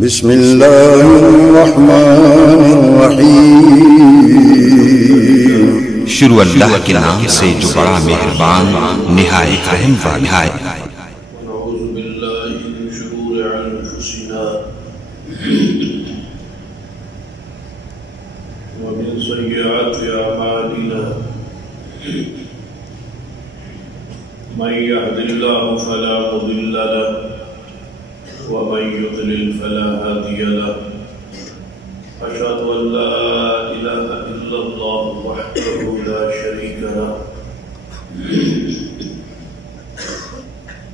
بسم اللہ الرحمن الرحیم۔ شروع اللہ کے نام سے جو بڑا مہربان نہایت رحم والا ہے۔ ونعوذ باللہ من شرور انفسنا ومن سیئات اعمالنا من يهد الله فلا مضل له ومن يضلل فلا هادي له أشهد أن لا إله إلا الله وحده لا شريك له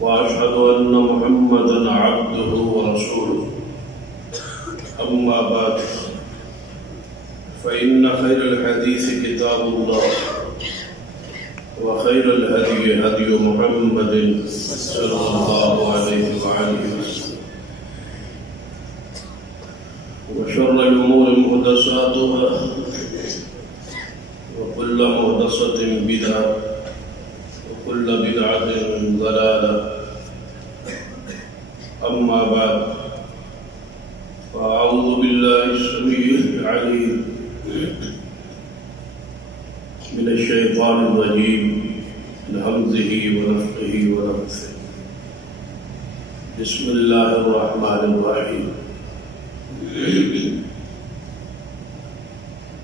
وأشهد أن محمدا عبده ورسوله أما بعد فإن خير الحديث كتاب الله وخير الهدي هدي محمد صلى الله عليه وآله وسلم وشر الأمور محدثاتها وكل محدثة بدعة وكل بدعة ضلالة أما بعد فأعوذ بالله السميع العليم من الشيطان الرجيم من همزه ونفخه ونفثه بسم الله الرحمن الرحيم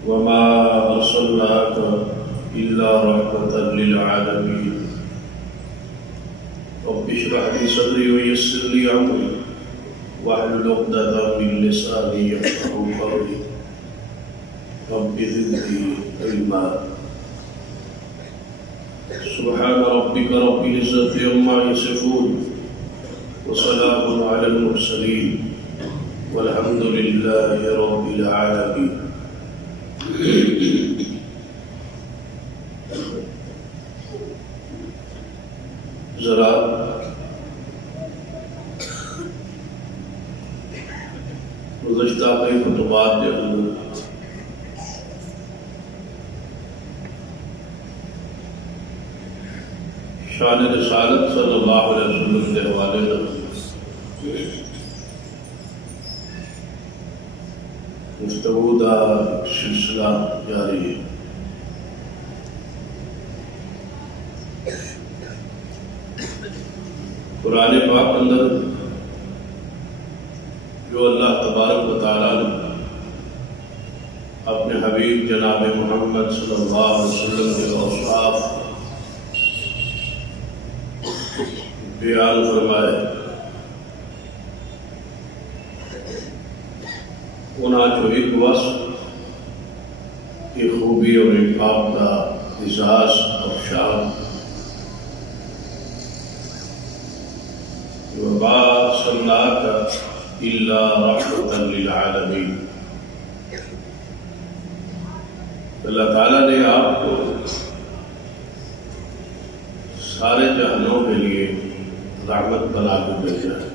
وما أرسلناك إلا رحمة للعالمين رب اشرح لي صدري ويسر لي أمري واحلل عقدة من لساني يفقهوا قولي رب زدني علما سبحان ربك رب العزة عما يصفون وسلام على المرسلين والحمد لله رب العالمين۔ ذرا گزشتہ کئی خطبات کے اندر شان رسالت صلی اللہ علیہ وسلم کے حوالے سے گفتگو کا سلسلہ جاری ہے۔ قرآن پاک اندر جو اللہ تبارک و تعالیٰ نے اپنے حبیب جناب محمد صلی اللہ علیہ وسلم کے اوصاف بیان فرمائے، جو ایک وصف کی خوبی اور انفاق کا احساس اور شان وما أرسلناك إلا رحمة للعالمين، اللہ تعالیٰ نے آپ کو سارے جہانوں کے لیے رحمت بنا کے بھیجا ہے۔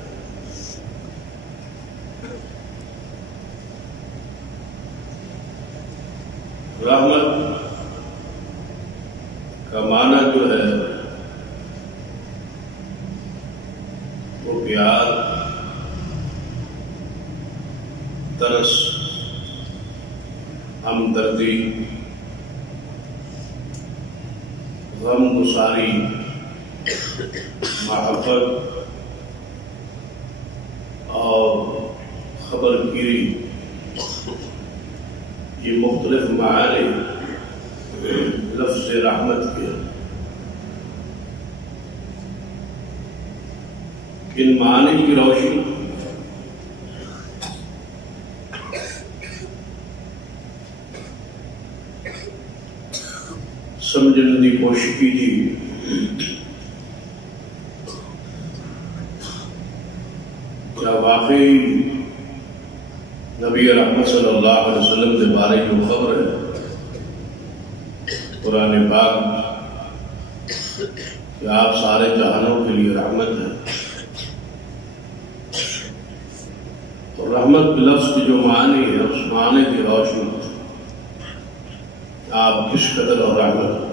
رحمت کا معنی جو ہے وہ پیار، ترس، ہمدردی، غم گساری، محبت اور خبر گیری، یہ مختلف معانی لفظ رحمت کے۔ ان معانی کی روشنی سمجھنے کی کوشش کی تھی کیا واقعی نبی رحمت صلی اللہ علیہ وسلم کے بارے جو خبر ہے قرآن پاک کہ آپ سارے جہانوں کے لیے رحمت ہیں، اور رحمت کے لفظ کی جو معنی ہے اس معنی کی روشنی آپ کس قدر اور رحمت ہیں۔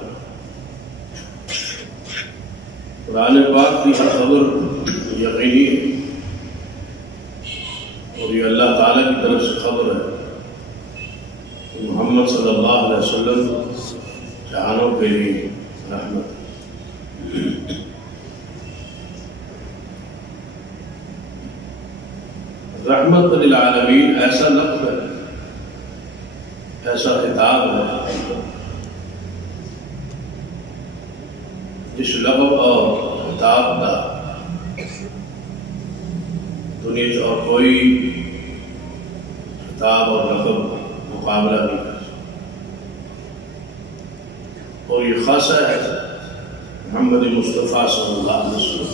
قرآن پاک کی ہر خبر یقینی ہے اور یہ اللہ تعالیٰ کی طرف سے خبر ہے کہ محمد صلی اللہ علیہ وسلم جہانوں کے لیے رحمت. رحمت للعالمین ایسا لفظ ہے، ایسا خطاب ہے جس لفظ اور خطاب کا دنیا سے اور کوئی خطاب اور لفظ مقابلہ نہیں کر سکتا. اور یہ خاصہ ہے محمد مصطفیٰ صلی اللہ علیہ وسلم.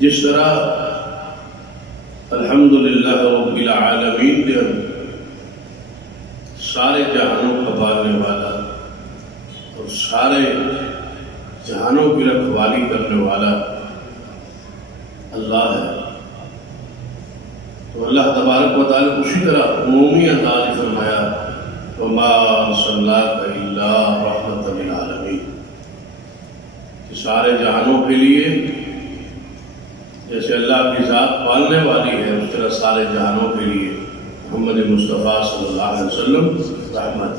جس طرح الحمدللہ رب العالمین کے سارے جہانوں کا پالنے والا اور سارے جہانوں کی رکھوالی کرنے والا اللہ ہے، تو اللہ تبارک و تعالیٰ اسی طرح عمومی انداز فرمایا وما ارسلناک الا رحمۃ للعالمین، کہ سارے جہانوں کے لیے جیسے اللہ کی ذات پالنے والی ہے اس طرح سارے جہانوں کے لیے محمد مصطفیٰ صلی اللہ علیہ وسلم رحمت.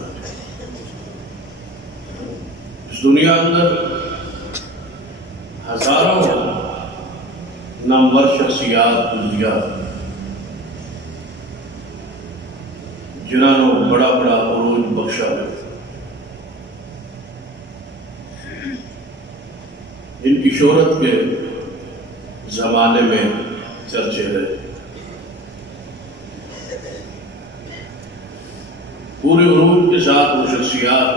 اس دنیا اندر ہزاروں نامور شخصیات گزریا جنہوں نے بڑا بڑا عروج بخشا ہے، جن کی شہرت کے زمانے میں چرچے رہے. پورے عروج کے ساتھ وہ شخصیات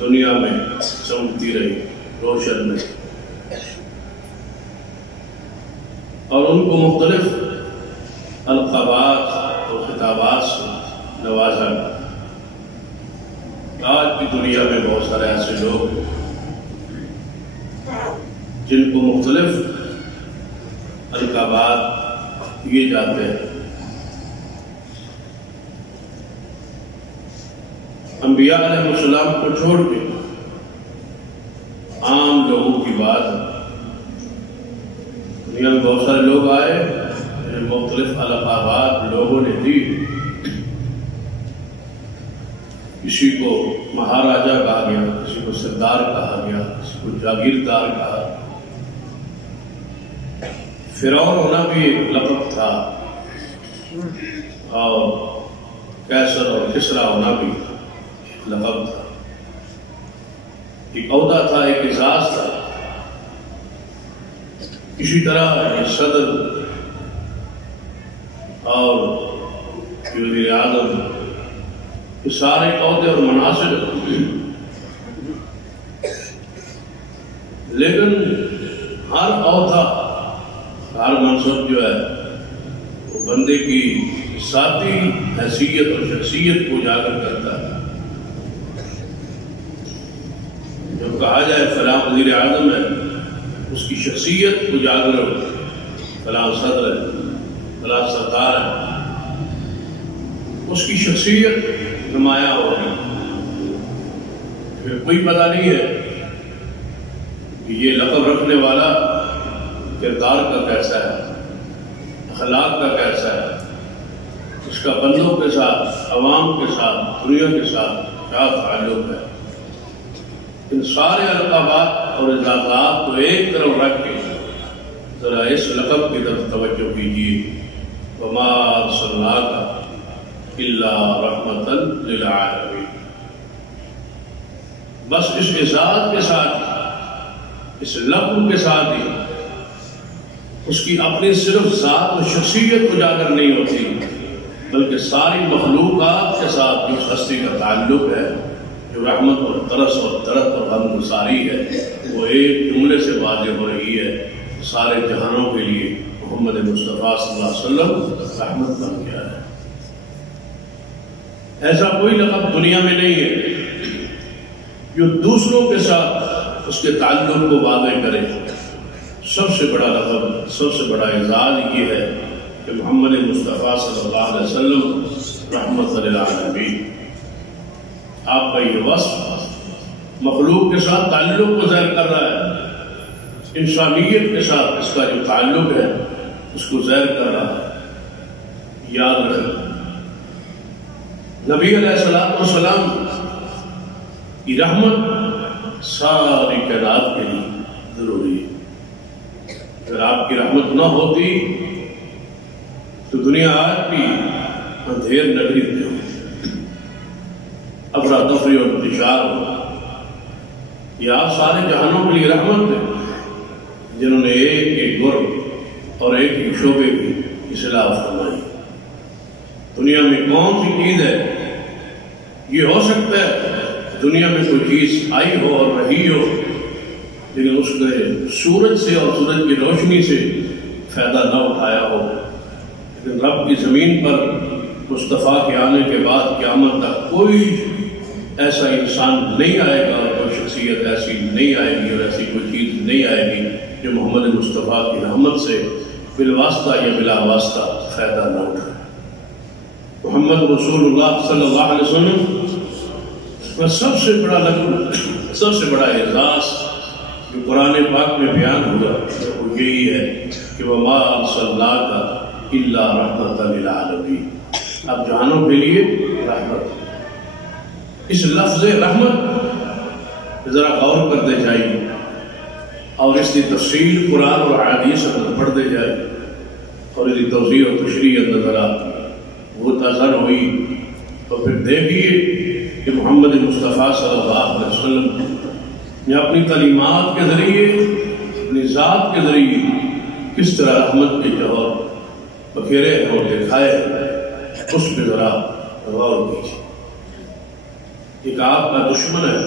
دنیا میں چمکتی رہی روشن میں، اور ان کو مختلف القابات اور خطابات سے نوازا. آج کی دنیا میں بہت سارے ایسے لوگ جن کو مختلف القابات دیے جاتے ہیں. انبیاء علیہ السلام کو چھوڑ کے عام لوگوں کی بات دنیا میں بہت سارے لوگ آئے جنہیں مختلف القابات لوگوں نے دی. کسی کو مہاراجا کہا گیا، کسی کو سردار کہا گیا، کسی کو جاگیردار کہا. فرعون ہونا بھی ایک لقب تھا، اور کیسر اور کسرا ہونا بھی لقب تھا. ایک عہدہ تھا، ایک اعزاز تھا. اسی طرح صدر اور وزیر اعظم یہ سارے عہدے اور مناصب، لیکن ہر عہدہ ہر منصب جو ہے وہ بندے کی ذاتی حیثیت اور شخصیت کو اجاگر کرتا ہے. جب کہا جائے فلاں وزیر اعظم ہے، اس کی شخصیت اجاگر ہو، فلاں صدر ہے، فلاں سردار ہے، اس کی شخصیت نمایاں ہوگی. پھر کوئی پتہ نہیں ہے کہ یہ لقب رکھنے والا کردار کا کیسا ہے، اخلاق کا کیسا ہے، اس کا بندوں کے ساتھ، عوام کے ساتھ، دنیا کے ساتھ کیا تعلق ہے. ان سارے القابات اور اعزازات کو ایک طرف رکھ کے ذرا اس لقب کی طرف توجہ کیجیے وما ارسلناک الا رحمۃ للعالمین. بس اس اعزاز کے ساتھ، اس لقب کے ساتھ ہی اس کی اپنی صرف ذات و شخصیت اجاگر نہیں ہوتی، بلکہ ساری مخلوقات کے ساتھ اس ہستی کا تعلق ہے جو رحمت اور ترس اور درد اور غم گساری ہے، وہ ایک جملے سے واضح ہو رہی ہے. سارے جہانوں کے لیے محمد مصطفیٰ صلی اللہ علیہ وسلم رحمت بن گیا ہے. ایسا کوئی لقب دنیا میں نہیں ہے جو دوسروں کے ساتھ اس کے تعلق کو واضح کرے. سب سے بڑا لقب، سب سے بڑا اعزاز یہ ہے کہ محمد مصطفیٰ صلی اللہ علیہ وسلم رحمت للعالمین. آپ کا یہ وصف مخلوق کے ساتھ تعلق کو ظاہر کر رہا ہے. انسانیت کے ساتھ اس کا جو تعلق ہے اس کو ظاہر کر رہا ہے۔ یاد رکھیں نبی علیہ السلام کی رحمت ساری کائنات کے لیے ضروری ہے۔ اگر آپ کی رحمت نہ ہوتی تو دنیا آج بھی اندھیر نگری میں ہوتی، افراتفری اور انتشار ہو۔ یہ آپ سارے جہانوں کے لیے رحمت ہے جنہوں نے ایک ایک گرگ اور ایک ایک شعبے کی اصلاح فرمائی۔ دنیا میں کون سی چیز ہے، یہ ہو سکتا ہے دنیا میں کوئی چیز آئی ہو اور رہی ہو لیکن اس کے سورج سے اور سورج کی روشنی سے فائدہ نہ اٹھایا ہو، لیکن رب کی زمین پر مصطفیٰ کے آنے کے بعد قیامت تک کوئی ایسا انسان نہیں آئے گا اور کوئی شخصیت ایسی نہیں آئے گی اور ایسی کوئی چیز نہیں آئے گی جو محمد مصطفیٰ کی رحمت سے بالواسطہ یا بلا واسطہ فائدہ نہ اٹھائے۔ محمد رسول اللہ صلی اللہ علیہ وسلم کا سب سے بڑا لقب، سب سے بڑا اعزاز جو قرآن پاک میں بیان ہوا وہ یہی ہے کہ وَمَا أَرْسَلْنَاكَ إِلَّا رَحْمَةً لِلْعَالَمِينَ، اب جہانوں کے لیے رحمت۔ اس لفظ رحمت ذرا غور کرتے جائیے اور اس کی تفصیل قرآن اور حدیث اندر پڑھتے جائے اور اس کی توضیح اور تشریح اندر ذرا وہ تاثر ہوئی تو پھر دیکھیے کہ محمد مصطفیٰ صلی اللہ علیہ وسلم نے اپنی تعلیمات کے ذریعے، اپنی ذات کے ذریعے کس طرح رحمت کے جوہر بکھیرے اور دکھائے، اس پہ ذرا غور کیجیے۔ ایک آپ کا دشمن ہے،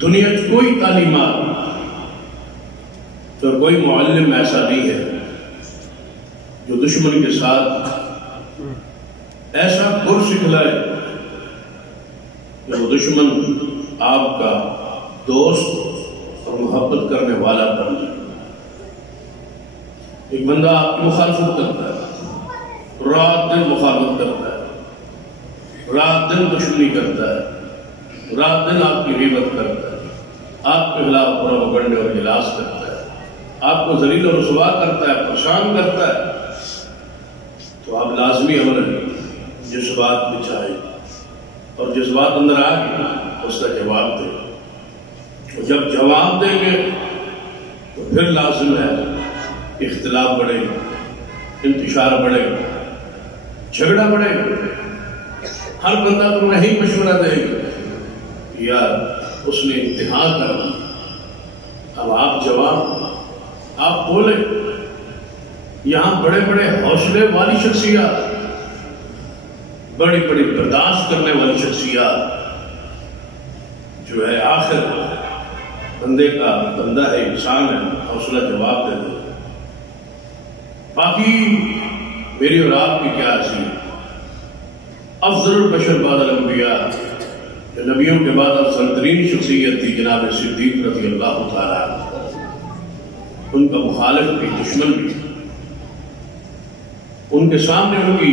دنیا کی کوئی تعلیمات اور کوئی معلم ایسا نہیں ہے جو دشمن کے ساتھ ایسا گر سکھلائے کہ وہ دشمن آپ کا دوست اور محبت کرنے والا بن جائے۔ ایک بندہ آپ کی مخالفت کرتا ہے، رات دن مخالفت کرتا ہے، رات دن دشمنی کرتا ہے، رات دن آپ کی غیبت کرتا ہے، آپ کے خلاف پروپیگنڈے اور اجلاس کرتا ہے، آپ کو ذلیل و رسوا کرتا ہے، پریشان کرتا ہے، تو آپ لازمی عمل جذبات بچھائیں اور جذبات اندر آ کے اس کا جواب دیں، اور جب جواب دیں گے تو پھر لازم ہے اختلاف بڑھے، انتشار بڑھے، جھگڑا بڑھے، ہر بندہ تو نہیں مشورہ دے گا یار اس نے انتہا کر دی، اب آپ جواب آپ بولیں۔ یہاں بڑے بڑے حوصلے والی شخصیات، بڑی بڑی برداشت کرنے والی شخصیات جو ہے آخر بندے کا بندہ ہے، انسان ہے، حوصلہ جواب دے دے۔ باقی میری اور آپ کی کیا حیثیت؟ افضل البشر بعد الانبیاء، جو نبیوں کے بعد افضل ترین شخصیت تھی جناب صدیق رضی اللہ تعالیٰ عنہ، ان کا مخالف بھی، دشمن بھی، ان کے سامنے ان کی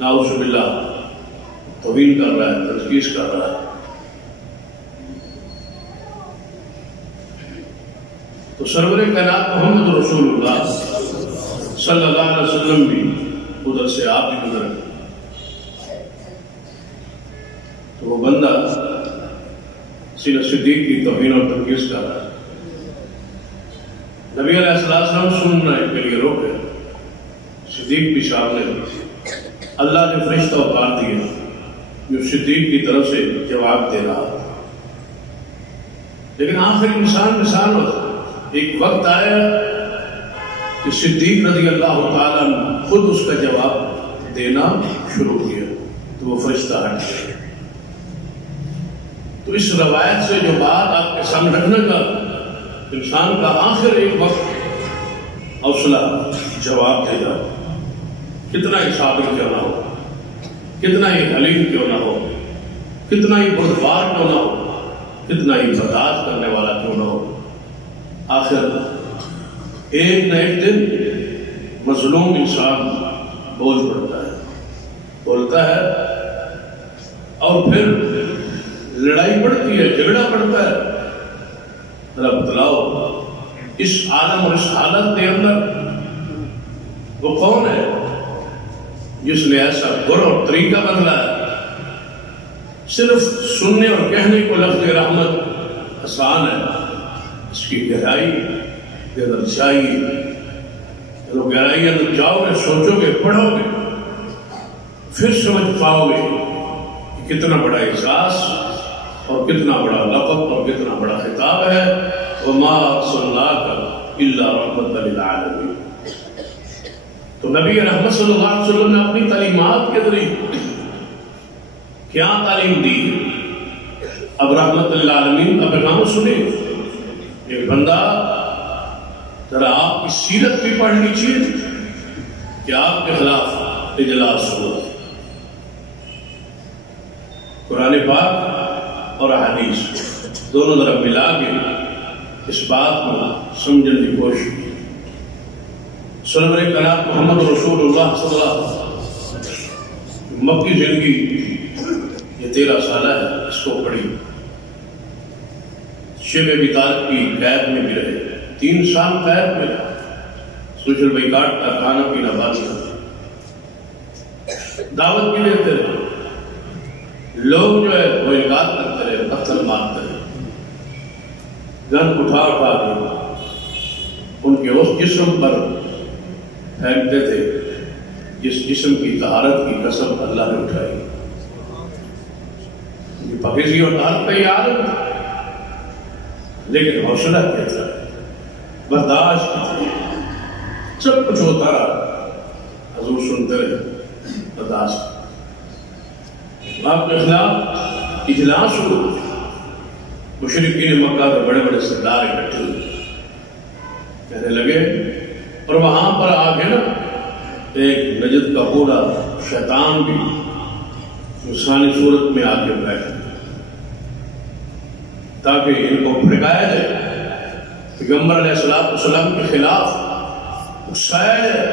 نعوذ باللہ توہین کر رہا ہے، تنقیص کر رہا ہے، تو سرور کائنات محمد رسول اللہ صلی اللہ علیہ وسلم بھی ادھر سے آپ بھی گزر گئے، تو وہ بندہ سیدہ صدیق کی توہین اور تنقیص کر رہا ہے۔ نبی علیہ السلام سننے کے لیے روکے، صدیق بھی سامنے، اللہ نے فرشتہ اتار دیے جو صدیق کی طرف سے جواب دے رہا تھا، لیکن آخر انسان ہوتا، ایک وقت آیا کہ صدیق رضی اللہ تعالیٰ نے خود اس کا جواب دینا شروع کیا، تو وہ فرشتہ ہٹ گیا۔ تو اس روایت سے جو بات آپ کے سامنے رکھنے کا انسان کا آخر ایک وقت حوصلہ جواب دے گا، کتنا ہی صابر کیوں نہ ہو، کتنا ہی حلیم کیوں نہ ہو، کتنا ہی بردبار کیوں نہ ہو، کتنا ہی برداشت کرنے والا کیوں نہ ہو، آخر ایک نہ ایک دن مظلوم انسان بول پڑتا ہے، بولتا ہے، اور پھر لڑائی پڑتی ہے، جھگڑا پڑتا ہے، ذرا بتلاؤ اس عالم اور اس حالت کے اندر وہ کون ہے جس نے ایسا گر اور طریقہ بدلا ہے؟ صرف سننے اور کہنے کو لفظ رحمت آسان ہے، اس کی گہرائی چاہیے. گہرائی اندر جاؤ گے، سوچو گے، پڑھو گے، پھر سمجھ پاؤ گے کہ کتنا بڑا احساس اور کتنا بڑا لقب اور کتنا بڑا خطاب ہے. وَمَا أَرْسَلْنَاكَ إِلَّا رَحْمَةً لِلْعَالَمِينَ. تو نبی رحمت صلی اللہ علیہ وسلم نے اپنی تعلیمات کے ذریعے کیا تعلیم دی؟ اب رحمت للعالمین کا پیغام سنیں. ایک بندہ ذرا آپ کی سیرت بھی پڑھ لیجیے کہ آپ کے خلاف اجلاس ہو. قرآن پاک اور احادیث دونوں ذرا ملا کے اس بات کو سمجھنے کی کوشش. سرور کائنات محمد رسول اللہ صلی اللہ علیہ وسلم مکی زندگی یہ 13 سالہ ہے، اس کو پڑھی. شیب ابی طالب کی قید میں بھی رہے، 3 سال قید میں رہا، سوشل بائیکاٹ کا کھانا پینا بند تھا، دعوت بھی دیتے رہے. لوگ جو ہے وہ انکار کرتے رہے، پتھر مارتے رہے، گن اٹھا اٹھا کے ان کے اس جسم پر پھینکتے تھے جس جسم کی طہارت کی قسم اللہ نے اٹھائی. پاکیزگی اور طہارت کا یہ عالم تھا، لیکن حوصلہ کیا تھا، برداشت کی، سب کچھ ہوتا رہا، حضور سنتے رہے، برداشت. آپ کے خلاف اجلاس ہو، مشرکین مکہ کے بڑے بڑے سردار اکٹھے ہوئے، کہنے لگے. اور وہاں پر آ کے نا ایک نجد کا پورا شیطان بھی انسانی صورت میں آ کے بیٹھے تاکہ ان کو بھڑکایا جائے، پیغمبر علیہ السلام کے خلاف اکسایا جائے.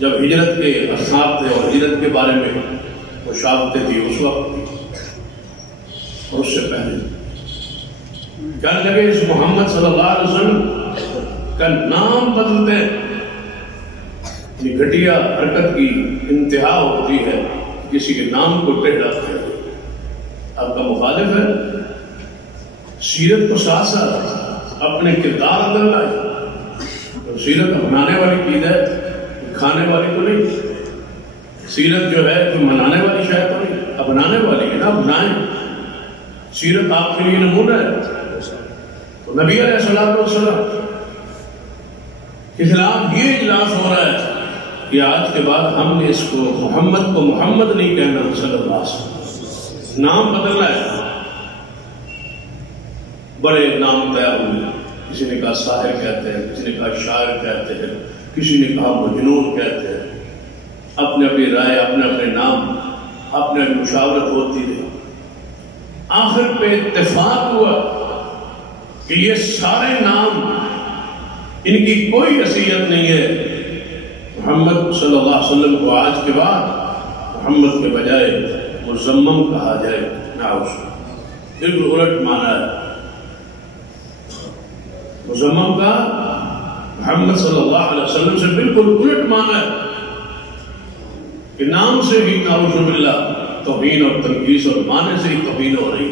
جب ہجرت کے اثناء تھے اور ہجرت کے بارے میں مشاورتیں تھی اس وقت اور اس سے پہلے، کہنے لگے اس محمد صلی اللہ علیہ وسلم کا نام بدلتے یہ گھٹیا حرکت کی انتہا ہوتی ہے، کسی کے نام کو ٹیڑھا کر آپ کا مخالف ہے. سیرت کو ساتھ ساتھ اپنے کردار اندر لائے. سیرت اپنانے والی چیز ہے، کھانے والی تو نہیں. سیرت جو ہے تو منانے والی شاید تو نہیں، اپنانے والی ہے نا، اپنائیں. سیرت آپ کے لیے نمونہ ہے. تو نبی علیہ السلام کے خلاف یہ اجلاس ہو رہا ہے کہ آج کے بعد ہم نے اس کو محمد نہیں کہنا، صلی اللہ علیہ وسلم نام بدلنا ہے. بڑے نام طے ہوئے، کسی نے کہا ساحر کہتے ہیں، کسی نے کہا شاعر کہتے ہیں، کسی نے کہا مجنون کہتے ہیں. اپنے اپنی رائے، اپنے اپنے نام، اپنے مشاورت ہوتی رہی. آخر پہ اتفاق ہوا کہ یہ سارے نام ان کی کوئی حیثیت نہیں ہے. محمد صلی اللہ علیہ وسلم کو آج کے بعد محمد کے بجائے مزمم کہا جائے. بالکل الٹ مانا ہے. مزمم کا محمد صلی اللہ علیہ وسلم سے بالکل الٹ مانا ہے کہ نام سے ہی نعوذ باللہ توہین اور تنقیص اور معنی سے ہی توہین ہو رہی.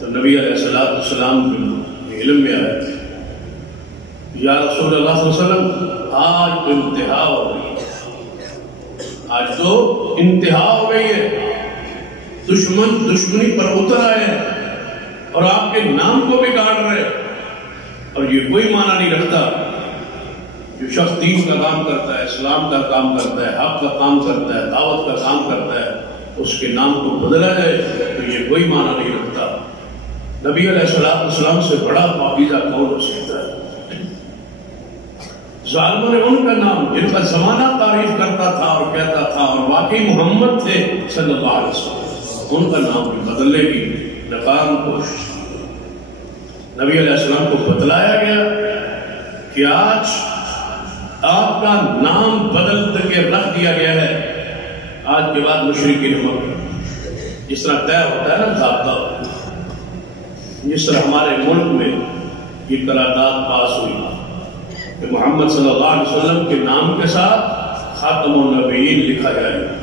تو نبی علیہ السلام کے علم میں آیا یا رسول اللہ صلی اللہ علیہ وسلم آج تو انتہا ہو گئی، آج تو انتہا ہو گئی ہے. دشمن دشمنی پر اتر آئے ہیں اور آپ کے نام کو بھی کاٹ رہے ہیں. اور یہ کوئی معنی نہیں رکھتا. جو شخص دین کا کام کرتا ہے، اسلام کا کام کرتا ہے، حق کا کام کرتا ہے، دعوت کا کام کرتا ہے، اس کے نام کو بدلا جائے تو یہ کوئی معنی نہیں رکھتا. نبی علیہ السلام سے بڑا پاکیزہ کون ہو سکتا ہے؟ ظالموں نے ان کا نام جن کا زمانہ تعریف کرتا تھا اور کہتا تھا اور واقعی محمد تھے صلی اللہ علیہ وسلم، ان کا نام بھی بدلنے کی ناکام کوشش. نبی علیہ السلام کو بتلایا گیا کہ آج آپ کا نام بدل کے رکھ دیا گیا ہے. آج کے بعد مشرکین مکہ جس طرح طے ہوتا ہے نا ضابطہ، جس طرح ہمارے ملک میں یہ قرارداد پاس ہوئی کہ محمد صلی اللہ علیہ وسلم کے نام کے ساتھ خاتم النبیین لکھا جائے گا.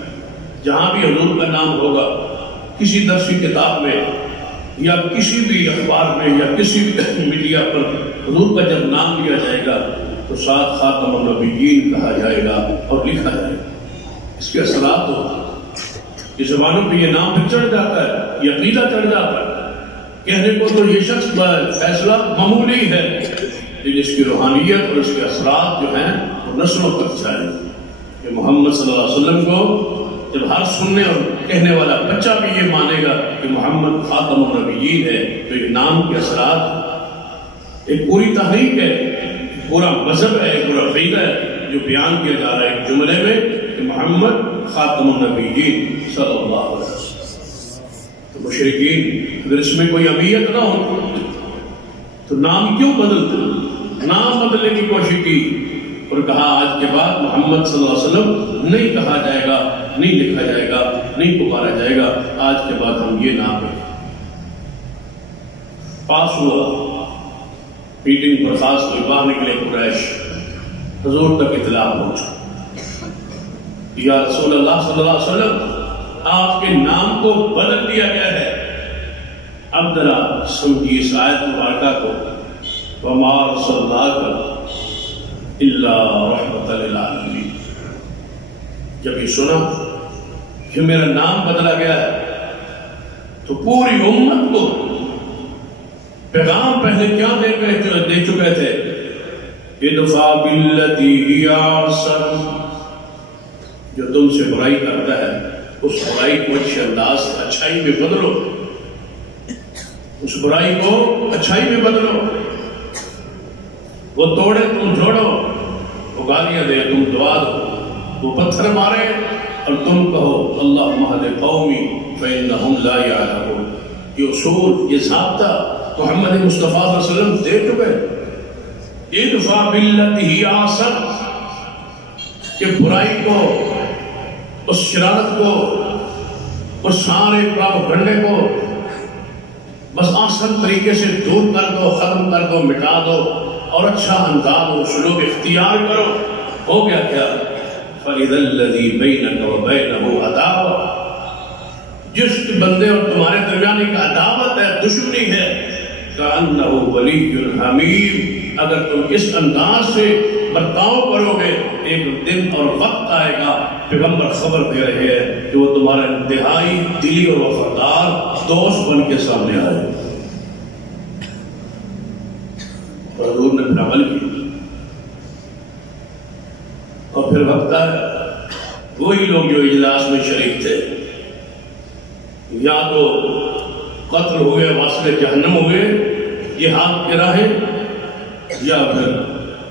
جہاں بھی حضور کا نام ہوگا کسی درسی کتاب میں یا کسی بھی اخبار میں یا کسی بھی میڈیا پر حضور کا جب نام لیا جائے گا تو ساتھ خاتم النبیین کہا جائے گا اور لکھا جائے گا. اس کے اثرات ہوتے ہیں کہ زبانوں پہ یہ نام بھی چڑھ جاتا ہے, یہ عقیدہ چڑھ جاتا ہے. کہنے کو تو یہ شخص فیصلہ معمولی ہے لیکن اس کی روحانیت اور اس کے اثرات جو ہیں وہ نسلوں تک جائیں. کہ محمد صلی اللہ علیہ وسلم کو جب ہر سننے اور کہنے والا بچہ بھی یہ مانے گا کہ محمد خاتم النبیین ہے تو یہ نام کے اثرات ایک پوری تحریک ہے, پورا مذہب ہے, ایک پورا عقیدہ ہے جو بیان کیا جا رہا ہے ایک جملے میں کہ محمد خاتم النبیین صلی اللہ علیہ وسلم. تو مشرکین اگر اس میں کوئی اہمیت نہ ہو تو نام کیوں بدلتے؟ نام بدلنے کی کوشش کی اور کہا آج کے بعد محمد صلی اللہ علیہ وسلم نہیں کہا جائے گا, نہیں لکھا جائے گا, نہیں پکارا جائے گا. آج کے بعد ہم یہ نام ہے. پاس ہوا, میٹنگ برخاست ہوئی, باہر نکلے قریش, حضور تک اطلاع پہنچا یا رسول اللہ صلی اللہ علیہ وسلم آپ کے نام کو بدل دیا گیا ہے. اب ذرا سمجھیے اس آیت مبارکہ کو, وَمَا أَرْسَلْنَاكَ إِلَّا رَحْمَةً لِلْعَالَمِينَ. جب یہ سنا کہ میرا نام بدلا گیا ہے تو پوری امت کو پیغام پہلے کیا دے چکے تھے, ادفع باللتی ہی احسن, جو تم سے برائی کرتا ہے اس برائی کو اچھے انداز اچھائی میں بدلو, اس برائی کو اچھائی میں بدلو. وہ توڑے تم جوڑو, وہ گالیاں دے تم دعا دو, وہ پتھر مارے اور تم کہو اللہم اہد قومی فإنہم لا یعلمون. یہ اصول, یہ ضابطہ محمد مصطفیٰ صلی اللہ علیہ وسلم دے چکے. ادفع باللتی ہی احسن, کہ برائی کو, اس شرارت کو, اس سارے پراپگنڈے کو بس آسان طریقے سے دور کر دو, ختم کر دو, مٹا دو اور اچھا انداز و سلوک اختیار کرو. ہو گیا کیا؟ فَإِذَا الَّذِي بَيْنَكَ وَبَيْنَهُ عَدَاوَةٌ, جس بندے اور تمہارے درمیان ایک عداوت ہے, دشمنی ہے, كَأَنَّهُ وَلِيٌّ حَمِيمٌ, اگر تم اس انداز سے برتاؤ کرو گے ایک دن اور وقت آئے گا, پیغمبر خبر دے رہے ہیں کہ وہ تمہارا انتہائی دلی اور وفادار دوست بن کے سامنے آئے. اور حضور نے پھر عمل کی اور پھر وقت آیا وہی لوگ جو اجلاس میں شریک تھے یا تو قتل ہوئے, واصل جہنم ہوئے, جہاد کے راہیں, یا پھر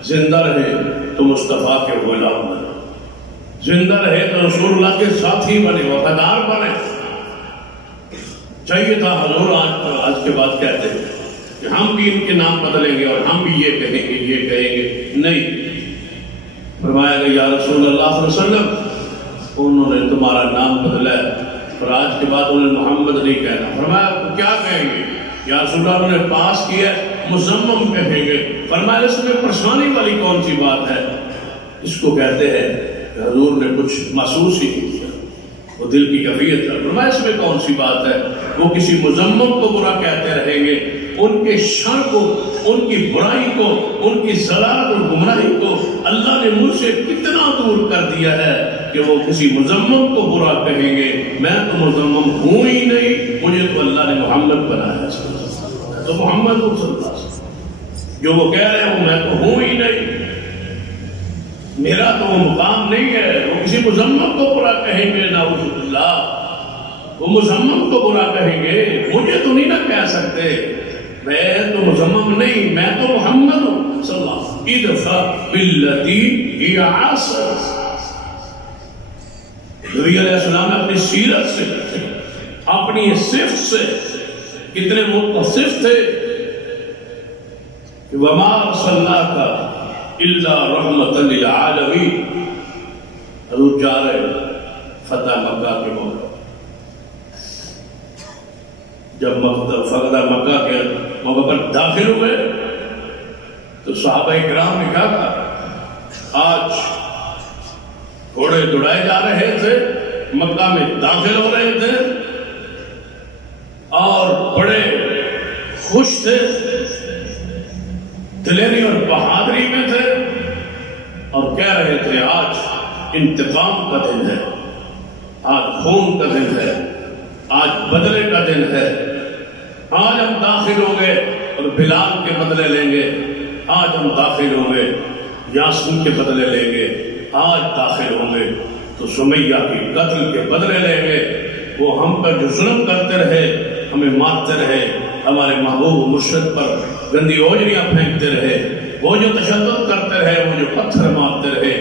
زندہ رہے تو مصطفیٰ کے غلام بنے, زندہ رہے تو رسول اللہ کے ساتھی بنے, وفادار بنے. چاہیے تھا حضور آج کے بعد کہتے ہیں کہ ہم بھی ان کے نام بدلیں گے اور ہم بھی یہ کہیں گے, یہ کہیں گے. نہیں, فرمایا کہ یا رسول اللہ صلی اللہ علیہ وسلم انہوں نے تمہارا نام بدلا ہے اور آج کے بعد انہیں محمد نہیں کہنا. فرمایا کیا کہیں گے؟ یا رسول اللہ انہوں نے پاس کیا مزمم کہیں گے. فرمایا اس میں پریشانی والی کون سی بات ہے؟ اس کو کہتے ہیں کہ حضور نے کچھ محسوس ہی نہیں کیا, وہ دل کی کیفیت ہے. فرمایا اس میں کون سی بات ہے؟ وہ کسی مزمم کو برا کہتے رہیں گے, ان کے شر کو, ان کی برائی کو, ان کی ضلالت اور گمراہی کو اللہ نے مجھ سے کتنا دور کر دیا ہے کہ وہ کسی مزمم کو برا کہیں گے. میں تو مزمم ہوں ہی نہیں, مجھے تو اللہ نے محمد بنایا ہے, تو محمد صلی اللہ علیہ وسلم جو وہ کہہ رہے ہیں میں تو ہوں ہی نہیں, میرا تو وہ مقام نہیں ہے. وہ کسی مزمم کو برا کہیں گے, نعوذ باللہ, وہ مزمم کو برا کہیں گے, مجھے تو نہیں نہ کہہ سکتے. میں تو مزمم نہیں, میں تو محمد ہوں صلی اللہ علیہ وسلم. ادفع باللتی ہی احسن. نبی علیہ السلام نے اپنی سیرت سے, اپنی صفت سے کتنے متصف تھے. وما ارسلناک الا رحمۃ للعالمین. حضور جا رہے فتح مکہ کے موقع, جب فتح مکہ کے موقع پر داخل ہوئے تو صحابہ کرام نے کیا کہا؟ آج گھوڑے دوڑائے جا رہے تھے، مکہ میں داخل ہو رہے تھے اور بڑے خوش تھے، دلیری اور بہادری میں تھے، اور کہہ رہے تھے آج انتقام کا دن ہے، آج خون کا دن ہے، آج بدلے کا دن ہے، آج ہم داخل ہوں گے اور بلال کے بدلے لیں گے، آج ہم داخل ہوں گے یاسین کے بدلے لیں گے، آج داخل ہوں گے تو سمیہ کی قتل کے بدلے لیں گے۔ وہ ہم پر جو ظلم کرتے رہے، ہمیں مارتے رہے، ہمارے محبوب مرشد پر گندی اوجریاں پھینکتے رہے، وہ جو تشدد کرتے رہے، وہ جو پتھر مارتے رہے،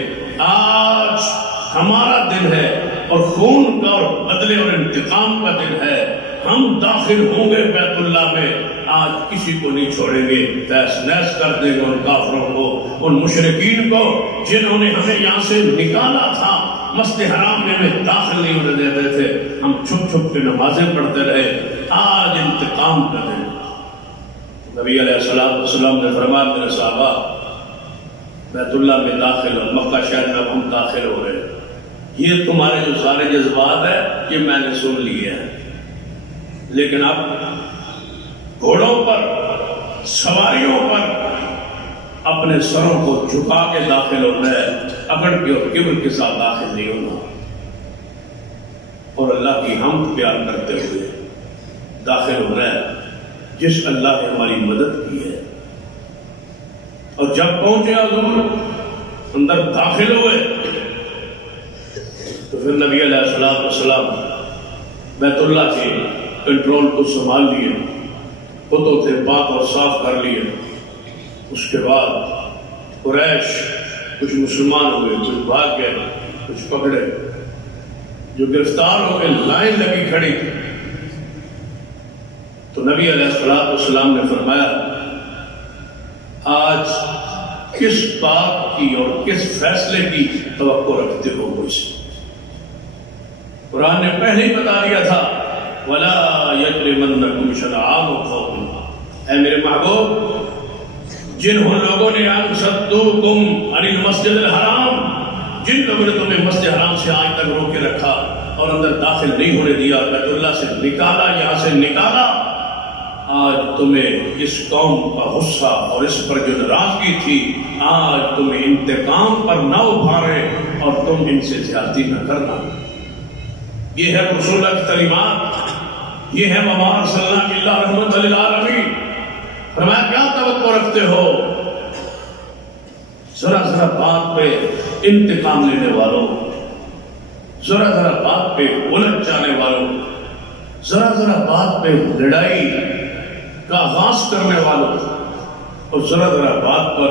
آج ہمارا دن ہے اور خون کا اور بدلے اور انتقام کا دن ہے، ہم داخل ہوں گے بیت اللہ میں، آج کسی کو نہیں چھوڑیں گے، تیس نیس کر دیں گے ان کافروں کو، ان مشرکین کو جنہوں نے ہمیں یہاں سے نکالا تھا، مسجد حرام میں ہمیں داخل نہیں ہونے دیتے تھے، ہم چھپ چھپ کے نمازیں پڑھتے رہے، آج انتقام کا دن۔ نبی علیہ السلام نے فرمایا میرے صحابہ بیت اللہ میں داخل ہو، مکہ شہر میں ہم داخل ہو گئے، یہ تمہارے جو سارے جذبات ہیں یہ میں نے سن لیے ہیں، لیکن اب گھوڑوں پر، سواریوں پر اپنے سروں کو جھکا کے داخل ہونا ہے، اکڑ کے اور کبر کے ساتھ داخل نہیں ہونا، اور اللہ کی حمد بیان کرتے ہوئے داخل ہونا ہے جس اللہ نے ہماری مدد کی ہے۔ اور جب پہنچے حضور اندر داخل ہوئے تو پھر نبی علیہ السلام بیت اللہ کے کنٹرول کو سنبھال لیے، خودوں سے پاک اور صاف کر لیے۔ اس کے بعد قریش کچھ مسلمان ہوئے، کچھ بھاگ گئے، کچھ پکڑے، جو گرفتار ہو کے لائن لگی کھڑی تھی، تو نبی علیہ السلام نے فرمایا آج کس بات کی اور کس فیصلے کی توقع رکھتے ہو مجھ سے؟ قرآن نے پہلے ہی بتا دیا تھا وَلَا يَجْرِمَنَّكُمْ شَنَآنُ قَوْمٍ، اے میرے محبوب جن لوگوں نے ان صدوکم عن المسجد الحرام، جن لوگوں نے تمہیں مسجد حرام سے آج تک روک کے رکھا اور اندر داخل نہیں ہونے دیا، بیت اللہ سے نکالا، یہاں سے نکالا، آج تمہیں اس قوم کا غصہ اور اس پر جو ناراضگی تھی آج تمہیں انتقام پر نہ ابھارے اور تم ان سے زیادتی نہ کرنا۔ یہ ہے رسول اللہ کی تعلیمات، یہ ہے وَمَا أَرْسَلْنَاكَ إِلَّا رَحْمَةً لِلْعَالَمِينَ۔ فرمایا کیا توقع رکھتے ہو؟ ذرا ذرا بات پہ انتقام لینے والوں، ذرا ذرا بات پہ الجھ جانے والوں، ذرا ذرا بات پہ لڑائی کا آغاز کرنے والوں، اور ذرا ذرا بات پر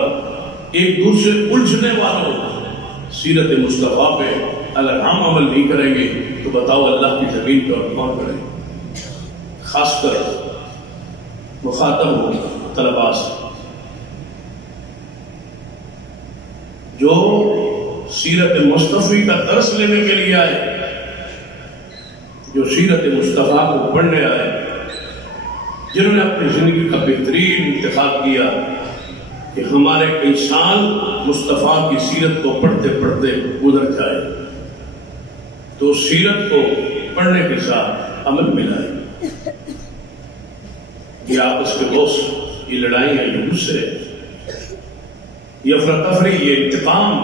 ایک دوسرے الجھنے والوں، سیرت مصطفیٰ پہ اگر ہم عمل نہیں کریں گے تو بتاؤ اللہ کی زمین پر کون کرے گا؟ خاص کر مخاطب ہو طلباء سے جو سیرت مصطفی کا درس لینے کے لیے آئے، جو سیرت مصطفیٰ کو پڑھنے آئے، جنہوں نے اپنی زندگی کا بہترین انتخاب کیا کہ ہمارے کئی سال مصطفیٰ کی سیرت کو پڑھتے پڑھتے گزر جائے، تو سیرت کو پڑھنے کے ساتھ عمل ملائے۔ یہ آپس کے دوست، یہ لڑائیاں، یہ غصے، یہ افراتفری، یہ انتقام،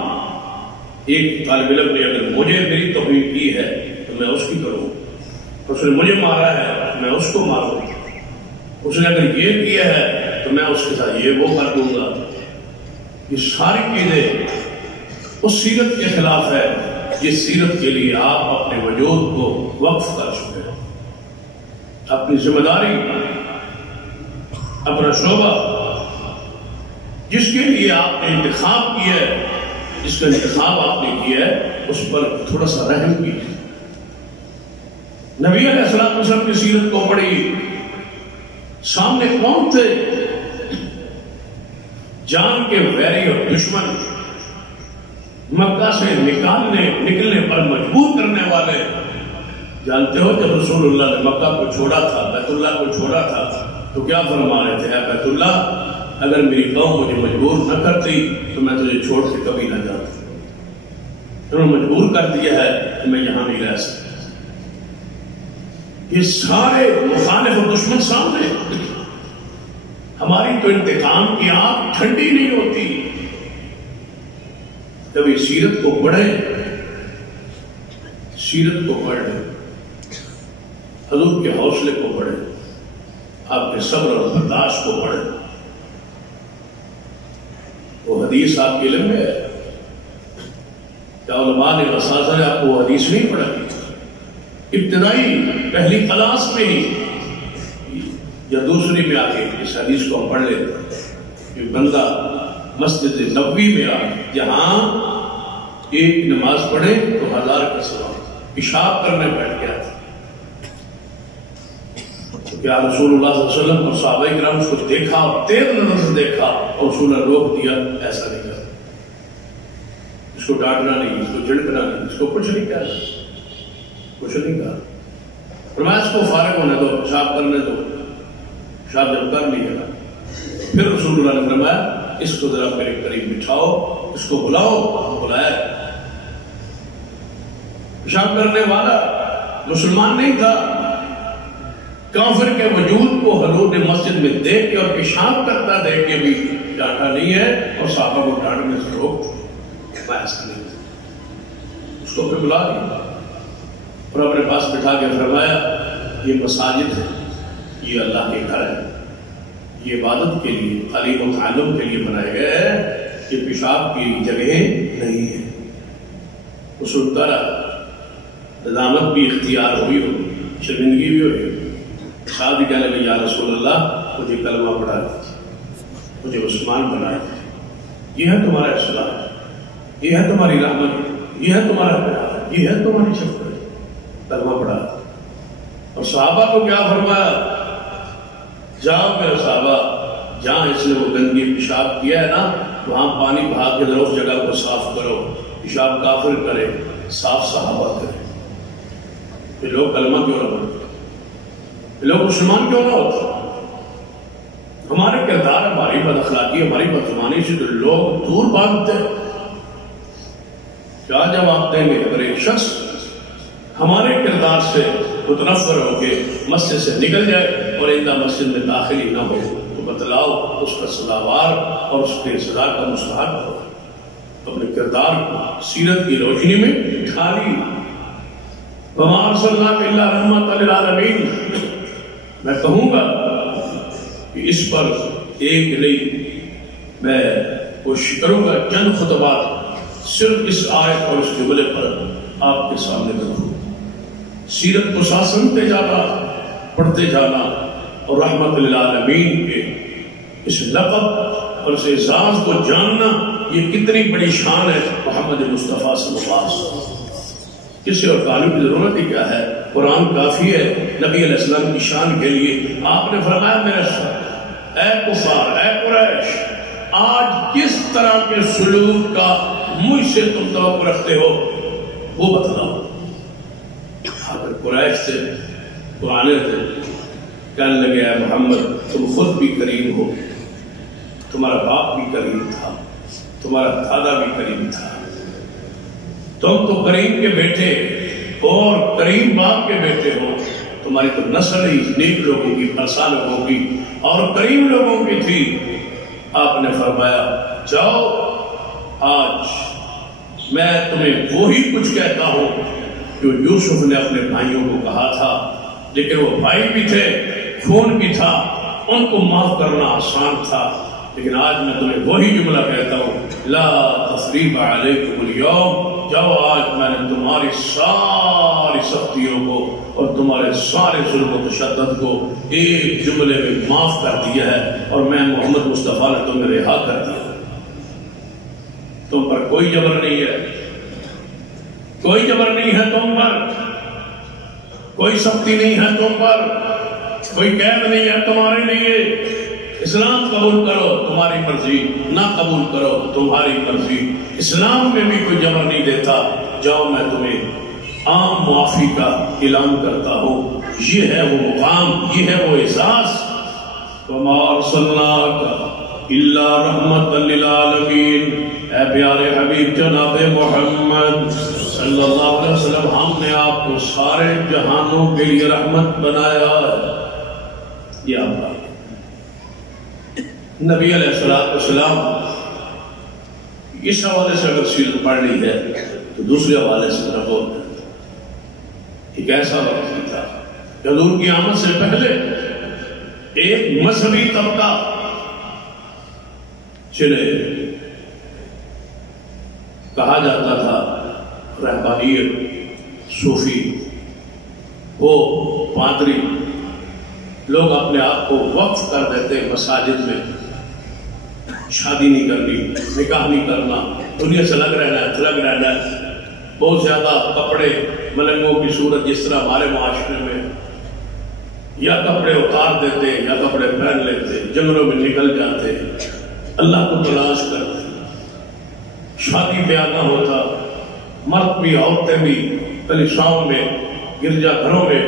ایک طالب علم نے اگر مجھے میری توہین کی ہے تو میں اس کی کروں، اس نے مجھے مارا ہے میں اس کو ماروں، اس نے اگر یہ کیا ہے تو میں اس کے ساتھ یہ وہ کر دوں گا، یہ ساری چیزیں اس سیرت کے خلاف ہے جس سیرت کے لیے آپ اپنے وجود کو وقف کر چکے ہیں، اپنی ذمہ داری، اپنا شعبہ جس کے لیے آپ نے انتخاب کیا ہے، جس کا انتخاب آپ نے کیا ہے، اس پر تھوڑا سا رحم کیجیے۔ نبی علیہ السلام کی سیرت کو پڑھی، سامنے کون تھے؟ جان کے ویری اور دشمن، مکہ سے نکلنے پر مجبور کرنے والے، جانتے ہو جب رسول اللہ نے مکہ کو چھوڑا تھا، بیت اللہ کو چھوڑا تھا، تو کیا فرما رہے تھے؟ اے بیت اللہ، اگر میری قوم مجھے مجبور نہ کرتی تو میں تجھے چھوڑ کے کبھی نہ جاتا۔ انہوں نے مجبور کر دیا ہے کہ میں یہاں نہیں رہ سکتا۔ یہ سارے مخالف و دشمن سامنے، ہماری تو انتقام کی آگ ٹھنڈی نہیں ہوتی۔ کبھی سیرت کو پڑھیں، سیرت کو پڑھیں، حضور کے حوصلے کو پڑھیں، آپ کے صبر اور برداشت کو پڑھیں۔ وہ حدیث آپ کے علم میں ہے، کیا علماء نے اساتذہ نے آپ کو وہ حدیث نہیں پڑھائی؟ ابتدائی پہلی کلاس میں ہی یا دوسری میں آ کے اس حدیث کو ہم پڑھ لیتے ہیں کہ بندہ مسجد نبوی میں آ جہاں ایک نماز پڑھے تو 1000 کا ثواب، پیشاب کرنے بیٹھ گیا تھا، کیا رسول اللہ صلی اللہ علیہ وسلم اور صحابہ کرام اس کو دیکھا اور تیز نظر سے دیکھا اور رسول اللہ روک دیا؟ ایسا نہیں کرتا، اس کو ڈانٹنا نہیں، اس کو جھڑکنا نہیں، اس کو کچھ نہیں کہا، کچھ نہیں کہا، فرمایا اس کو فارغ ہونے دو، پیشاب کرنے دو۔ پیشاب جب کر لیا پھر رسول اللہ نے فرمایا اس کو ذرا میرے قریب بٹھاؤ، اس کو بلاؤ۔ بلایا، پیشاب کرنے والا مسلمان نہیں تھا، کافر کے وجود کو حضور نے مسجد میں دیکھ کے اور پیشاب کرتا دیکھ کے بھی ڈانٹا نہیں ہے اور صحابہ کو ڈانٹنے سے روک دیا، ایسا نہیں تھا۔ اس کو پھر بلا دیا اور اپنے پاس بٹھا کے فرمایا یہ مساجد ہے، یہ اللہ کے گھر ہے، یہ عبادت کے لیے، تعلیم و تعلم کے لیے بنائے گئے ہیں، یہ پیشاب کی جگہ نہیں ہے۔ وہ سنتا رہا، ندامت بھی اختیار ہوئی ہو، شرمندگی بھی ہوئی، ساتھ ہی کہنے لگے یا رسول اللہ مجھے کلمہ پڑھا دیجیے، مجھے مسلمان بنا دیجیے، یہ ہے تمہارا اسلام، یہ ہے تمہاری رحمت، یہ ہے تمہارا پیار، یہ ہے تمہاری شفقت، کلمہ پڑھا۔ اور صحابہ کو کیا فرمایا؟ جاؤ میرے صحابہ، جہاں اس نے وہ گندگی پیشاب کیا ہے نا وہاں پانی بہا کے ذرا اس جگہ کو صاف کرو، پیشاب کافر کرے، صاف صحابہ کرے۔ یہ لوگ کلمہ کیوں نہ پڑھتے؟ لوگ مسلمان کیوں نہ ہوتے؟ ہمارے کردار، ہماری بد اخلاقی، ہماری بدزبانی سے تو لوگ دور بھاگتے ہیں۔ کیا جواب دیں گے اگر ایک شخص ہمارے کردار سے متنفر ہو کے مسجد سے نکل جائے اور آئندہ مسجد میں داخل ہی نہ ہو؟ تو بتلاؤ اس کا سزاوار اور اس کے سزا کا مستحق ہو۔ اپنے کردار کو سیرت کی روشنی میں ڈھالی۔ وَمَا أَرْسَلْنَاكَ إِلَّا رَحْمَةً لِلْعَالَمِينَ۔ میں کہوں گا کہ اس پر ایک نہیں، میں کوشش کروں گا چند خطبات صرف اس آیت اور اس جملے پر آپ کے سامنے رکھوں۔ سیرت کو ساتھ سنتے جانا، پڑھتے جانا اور رحمت للعالمین کے اس لقب اور اس اعزاز کو جاننا، یہ کتنی بڑی شان ہے محمد مصطفیٰ صلی اللہ علیہ وسلم۔ کسی اور تعلیم کی ضرورت ہی کیا ہے؟ قرآن کافی ہے نبی علیہ السلام کی شان کے لیے۔ آپ نے فرمایا میرے ساتھ اے کفار، اے قریش، آج کس طرح کے سلوک کا مجھ سے تم توقع رکھتے ہو وہ بتلاؤ۔ اگر قریش سے پرانے تھے، کہنے لگے اے محمد تم خود بھی کریم ہو، تمہارا باپ بھی کریم تھا، تمہارا دادا بھی کریم تھا، تم تو کریم کے بیٹے اور کریم باپ کے بیٹے ہو، تمہاری تو نسل ہی نیک لوگوں کی، فرسا لوگوں کی اور کریم لوگوں کی تھی۔ آپ نے فرمایا جاؤ، آج میں تمہیں وہی کچھ کہتا ہوں جو یوسف نے اپنے بھائیوں کو کہا تھا، لیکن وہ بھائی بھی تھے، خون بھی تھا، ان کو معاف کرنا آسان تھا، لیکن آج میں تمہیں وہی جملہ کہتا ہوں لا تثریب علیکم اليوم۔ جاؤ، آج میں نے تمہاری ساری سختیوں کو اور تمہارے سارے ظلم و تشدد کو ایک جملے میں معاف کر دیا ہے، اور میں محمد مصطفیٰ نے تمہیں رہا کر دیا۔ تم پر کوئی جبر نہیں ہے، کوئی جبر نہیں ہے تم پر، کوئی سختی نہیں ہے تم پر، کوئی قید نہیں ہے تمہارے لیے۔ اسلام قبول کرو تمہاری مرضی، نہ قبول کرو تمہاری مرضی، اسلام میں بھی کوئی جبر نہیں دیتا۔ جاؤ، میں تمہیں عام معافی کا اعلان کرتا ہوں۔ یہ ہے وہ مقام، یہ ہے وہ اعزاز۔ وَمَا أَرْسَلْنَاكَ إِلَّا رَحْمَةً لِلْعَالَمِينَ، اے پیارے حبیب جناب محمد صلی اللہ علیہ وسلم، ہم نے آپ کو سارے جہانوں کے لیے رحمت بنایا ہے۔ یہ آپ کا نبی علیہ السلام اس حوالے سے اگر سیرت پڑھ لی ہے تو دوسرے حوالے سے رکھو۔ ایک ایسا وقت تھا کہ حضور کی آمد سے پہلے ایک مذہبی طبقہ چلے، کہا جاتا تھا رہبانیت، صوفی، وہ پادری، لوگ اپنے آپ کو وقف کر دیتے مساجد میں، شادی نہیں کرنی، نکاح نہیں کرنا، دنیا سے الگ رہنا ہے، تھلگ رہنا ہے، بہت زیادہ کپڑے ملنگوں کی صورت جس طرح ہمارے معاشرے میں، یا کپڑے اتار دیتے یا کپڑے پہن لیتے، جنگلوں میں نکل جاتے، اللہ کو تلاش کرتے، شادی بیاہ نہ ہوتا، مرد بھی عورتیں بھی کلیساؤں میں، گرجا گھروں میں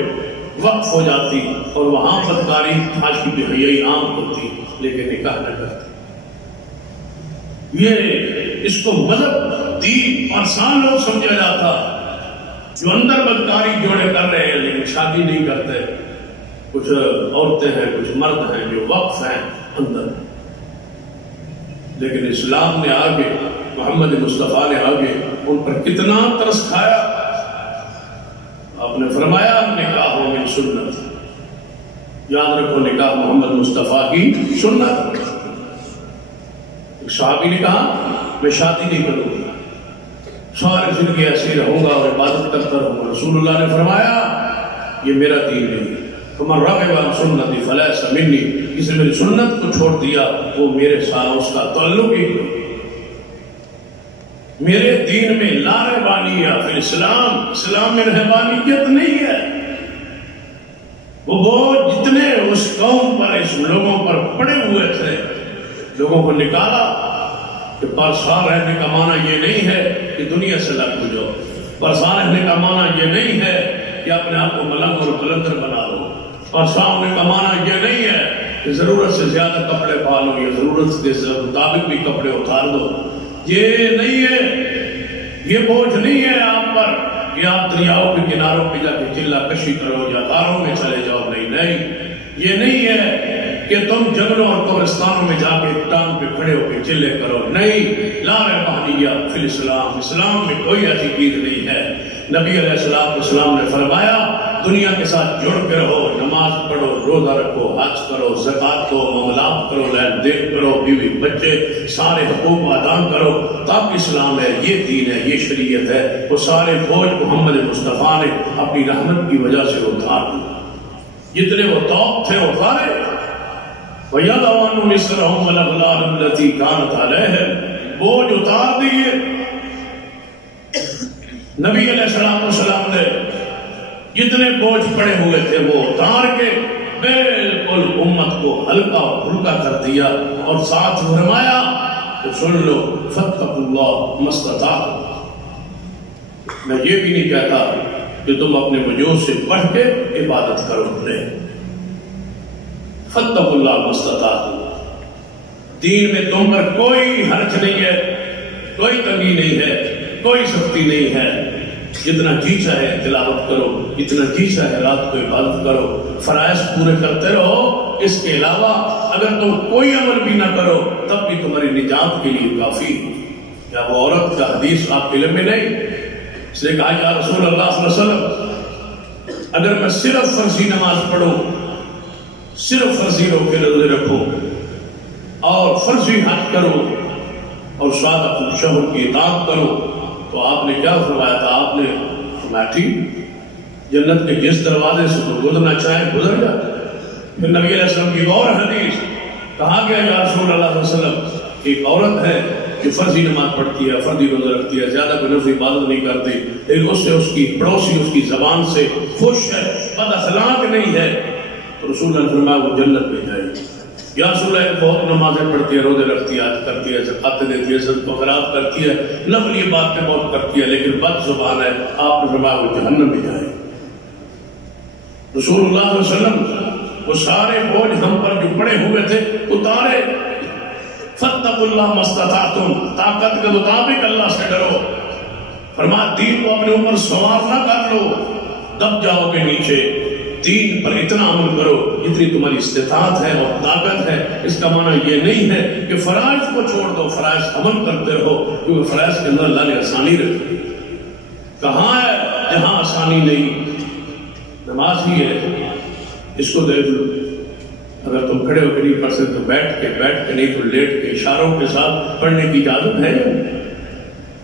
وقف ہو جاتی اور وہاں بدکاری فحاشی بے حیائی عام ہوتی، لیکن نکاح نہ کرتی۔ یہ اس کو مذہب دین آسان لوگ سمجھا جاتا، جو اندر بدکاری جوڑے کر رہے ہیں لیکن شادی نہیں کرتے، کچھ عورتیں ہیں کچھ مرد ہیں جو وقف ہیں اندر، لیکن اسلام نے آگے، محمد مصطفیٰ نے آگے ان پر کتنا ترس کھایا۔ آپ نے فرمایا نکاح من سنت، یاد رکھو نکاح محمد مصطفیٰ کی سنت۔ صحابی نے کہا میں شادی نہیں کروں گا، ساری زندگی ایسے رہوں گا اور عبادت کرتا رہوں گا۔ رسول اللہ نے فرمایا یہ میرا دین نہیں، فمن رغب عن سنتی فلیس منی، جس نے میری سنت کو چھوڑ دیا وہ میرے ساتھ اس کا تعلق ہی نہیں۔ میرے دین میں لا رہبانیہ فی الاسلام، اسلام میں رہبانیت نہیں ہے۔ وہ جتنے اس قوم پر، اس لوگوں پر پڑے ہوئے تھے، لوگوں کو نکالا کہ پرسان رہنے کا معنی یہ نہیں ہے کہ دنیا سے الگ ہو جاؤ، پرسان رہنے کا معنی یہ نہیں ہے کہ اپنے آپ کو ملنگ اور قلندر بنا لو، پرسان ہونے کا معنی یہ نہیں ہے کہ ضرورت سے زیادہ کپڑے پالو یا ضرورت کے مطابق بھی کپڑے اتار دو۔ یہ نہیں ہے، یہ بوجھ نہیں ہے آپ پر کہ آپ دریاؤں کے کناروں پہ جا کے چلا کشی کرو یا غاروں میں چلے جاؤ، نہیں نہیں۔ یہ نہیں ہے کہ تم جنگلوں اور قبرستانوں میں جا کے ٹانگ پہ کھڑے ہو کے چلے کرو، نہیں۔ لا رہبانیہ فی الاسلام، اسلام میں کوئی ایسی چیز نہیں ہے۔ نبی علیہ السلام نے فرمایا دنیا کے ساتھ جڑ کے رہو، نماز پڑھو، روزہ رکھو، حج کرو، زکات دو، معاملات کرو، لین دین کرو، بیوی بچے سارے حقوق ادا کرو، تب اسلام ہے، یہ دین ہے، یہ شریعت ہے۔ وہ سارے بوجھ محمد مصطفیٰ نے اپنی رحمت کی وجہ سے اتار دی، جتنے وہ توق تھے اتارے۔ وَيَضَعُ عَنْهُمْ إِصْرَهُمْ وَالْأَغْلَالَ الَّتِي كَانَتْ عَلَيْهِمْ، بوجھ اتار دیے۔ نبی علیہ السلام نے جتنے بوجھ پڑے ہوئے تھے وہ اتار کے بالکل امت کو ہلکا اور پھلکا کر دیا، اور ساتھ فرمایا کہ سن لو فاتقوا اللہ ما استطعتم۔ میں یہ بھی نہیں کہتا کہ تم اپنے وجود سے بڑھ کے عبادت کرو، نہیں، فاتقوا اللہ ما استطعتم۔ دین میں تم پر کوئی حرج نہیں ہے، کوئی تنگی نہیں ہے، کوئی سختی نہیں ہے، جتنا جی چاہے تلاوت کرو، جتنا جی چاہے رات کو عبادت کرو، فرائض پورے کرتے رہو۔ اس کے علاوہ اگر تم کوئی عمل بھی نہ کرو تب بھی تمہاری نجات کے لیے کافی۔ یا وہ عورت کا حدیث آپ علم میں نہیں، اس نے کہا یا رسول اللہ صلی اللہ علیہ وسلم اگر میں صرف فرضی نماز پڑھوں، صرف فرضی روزے رکھوں اور فرضی حج کروں اور ساتھ اپنے شوہر کی اطاعت کروں، تو آپ نے کیا فرمایا تھا؟ آپ نے فرمایا ٹھیک، جنت کے جس دروازے سے تو گزرنا چاہے گزر جاتا۔ پھر نبی علیہ السلام کی اور حدیث کہا گیا یا رسول اللہ صلی اللہ علیہ وسلم ایک عورت ہے جو فرضی نماز پڑھتی ہے، فرضی روزہ رکھتی ہے، زیادہ کوئی نفلی عبادت نہیں کرتی، لیکن اس سے اس کی پڑوسی اس کی زبان سے خوش ہے، بد اخلاق نہیں ہے، تو رسول اللہ نے فرمایا وہ جنت میں جائے گی۔ یا رسول اللہ بہت نمازیں پڑھتی ہے، روزے رکھتی ہے، حج کرتی ہے، زکات دیتی ہے، عزت کو خراب کرتی ہے، نفل یہ باتیں بہت کرتی ہے، لیکن بد زبان ہے، آپ نے فرمایا وہ جہنم میں جائے۔ رسول اللہ صلی اللہ علیہ وسلم وہ سارے بوجھ ہم پر جو پڑے ہوئے تھے اتارے۔ فاتقوا اللہ ما استطعتم، طاقت کے مطابق اللہ سے ڈرو۔ فرمایا دین کو اپنے اوپر سوار نہ کر لو، دب جاؤ گے نیچے۔ دین پر اتنا عمل کرو جتنی تمہاری استطاعت ہے اور طاقت ہے۔ اس کا معنی یہ نہیں ہے کہ فرائض کو چھوڑ دو، فرائض عمل کرتے رہو، کیونکہ فرائض کے اندر اللہ نے آسانی رکھی۔ کہاں ہے جہاں آسانی نہیں؟ نماز ہی ہے، اس کو دیکھ لو۔ اگر تم کھڑے ہو کے نہیں پڑھ سکتے تو بیٹھ کے نہیں تو لیٹ کے اشاروں کے ساتھ پڑھنے کی اجازت ہے۔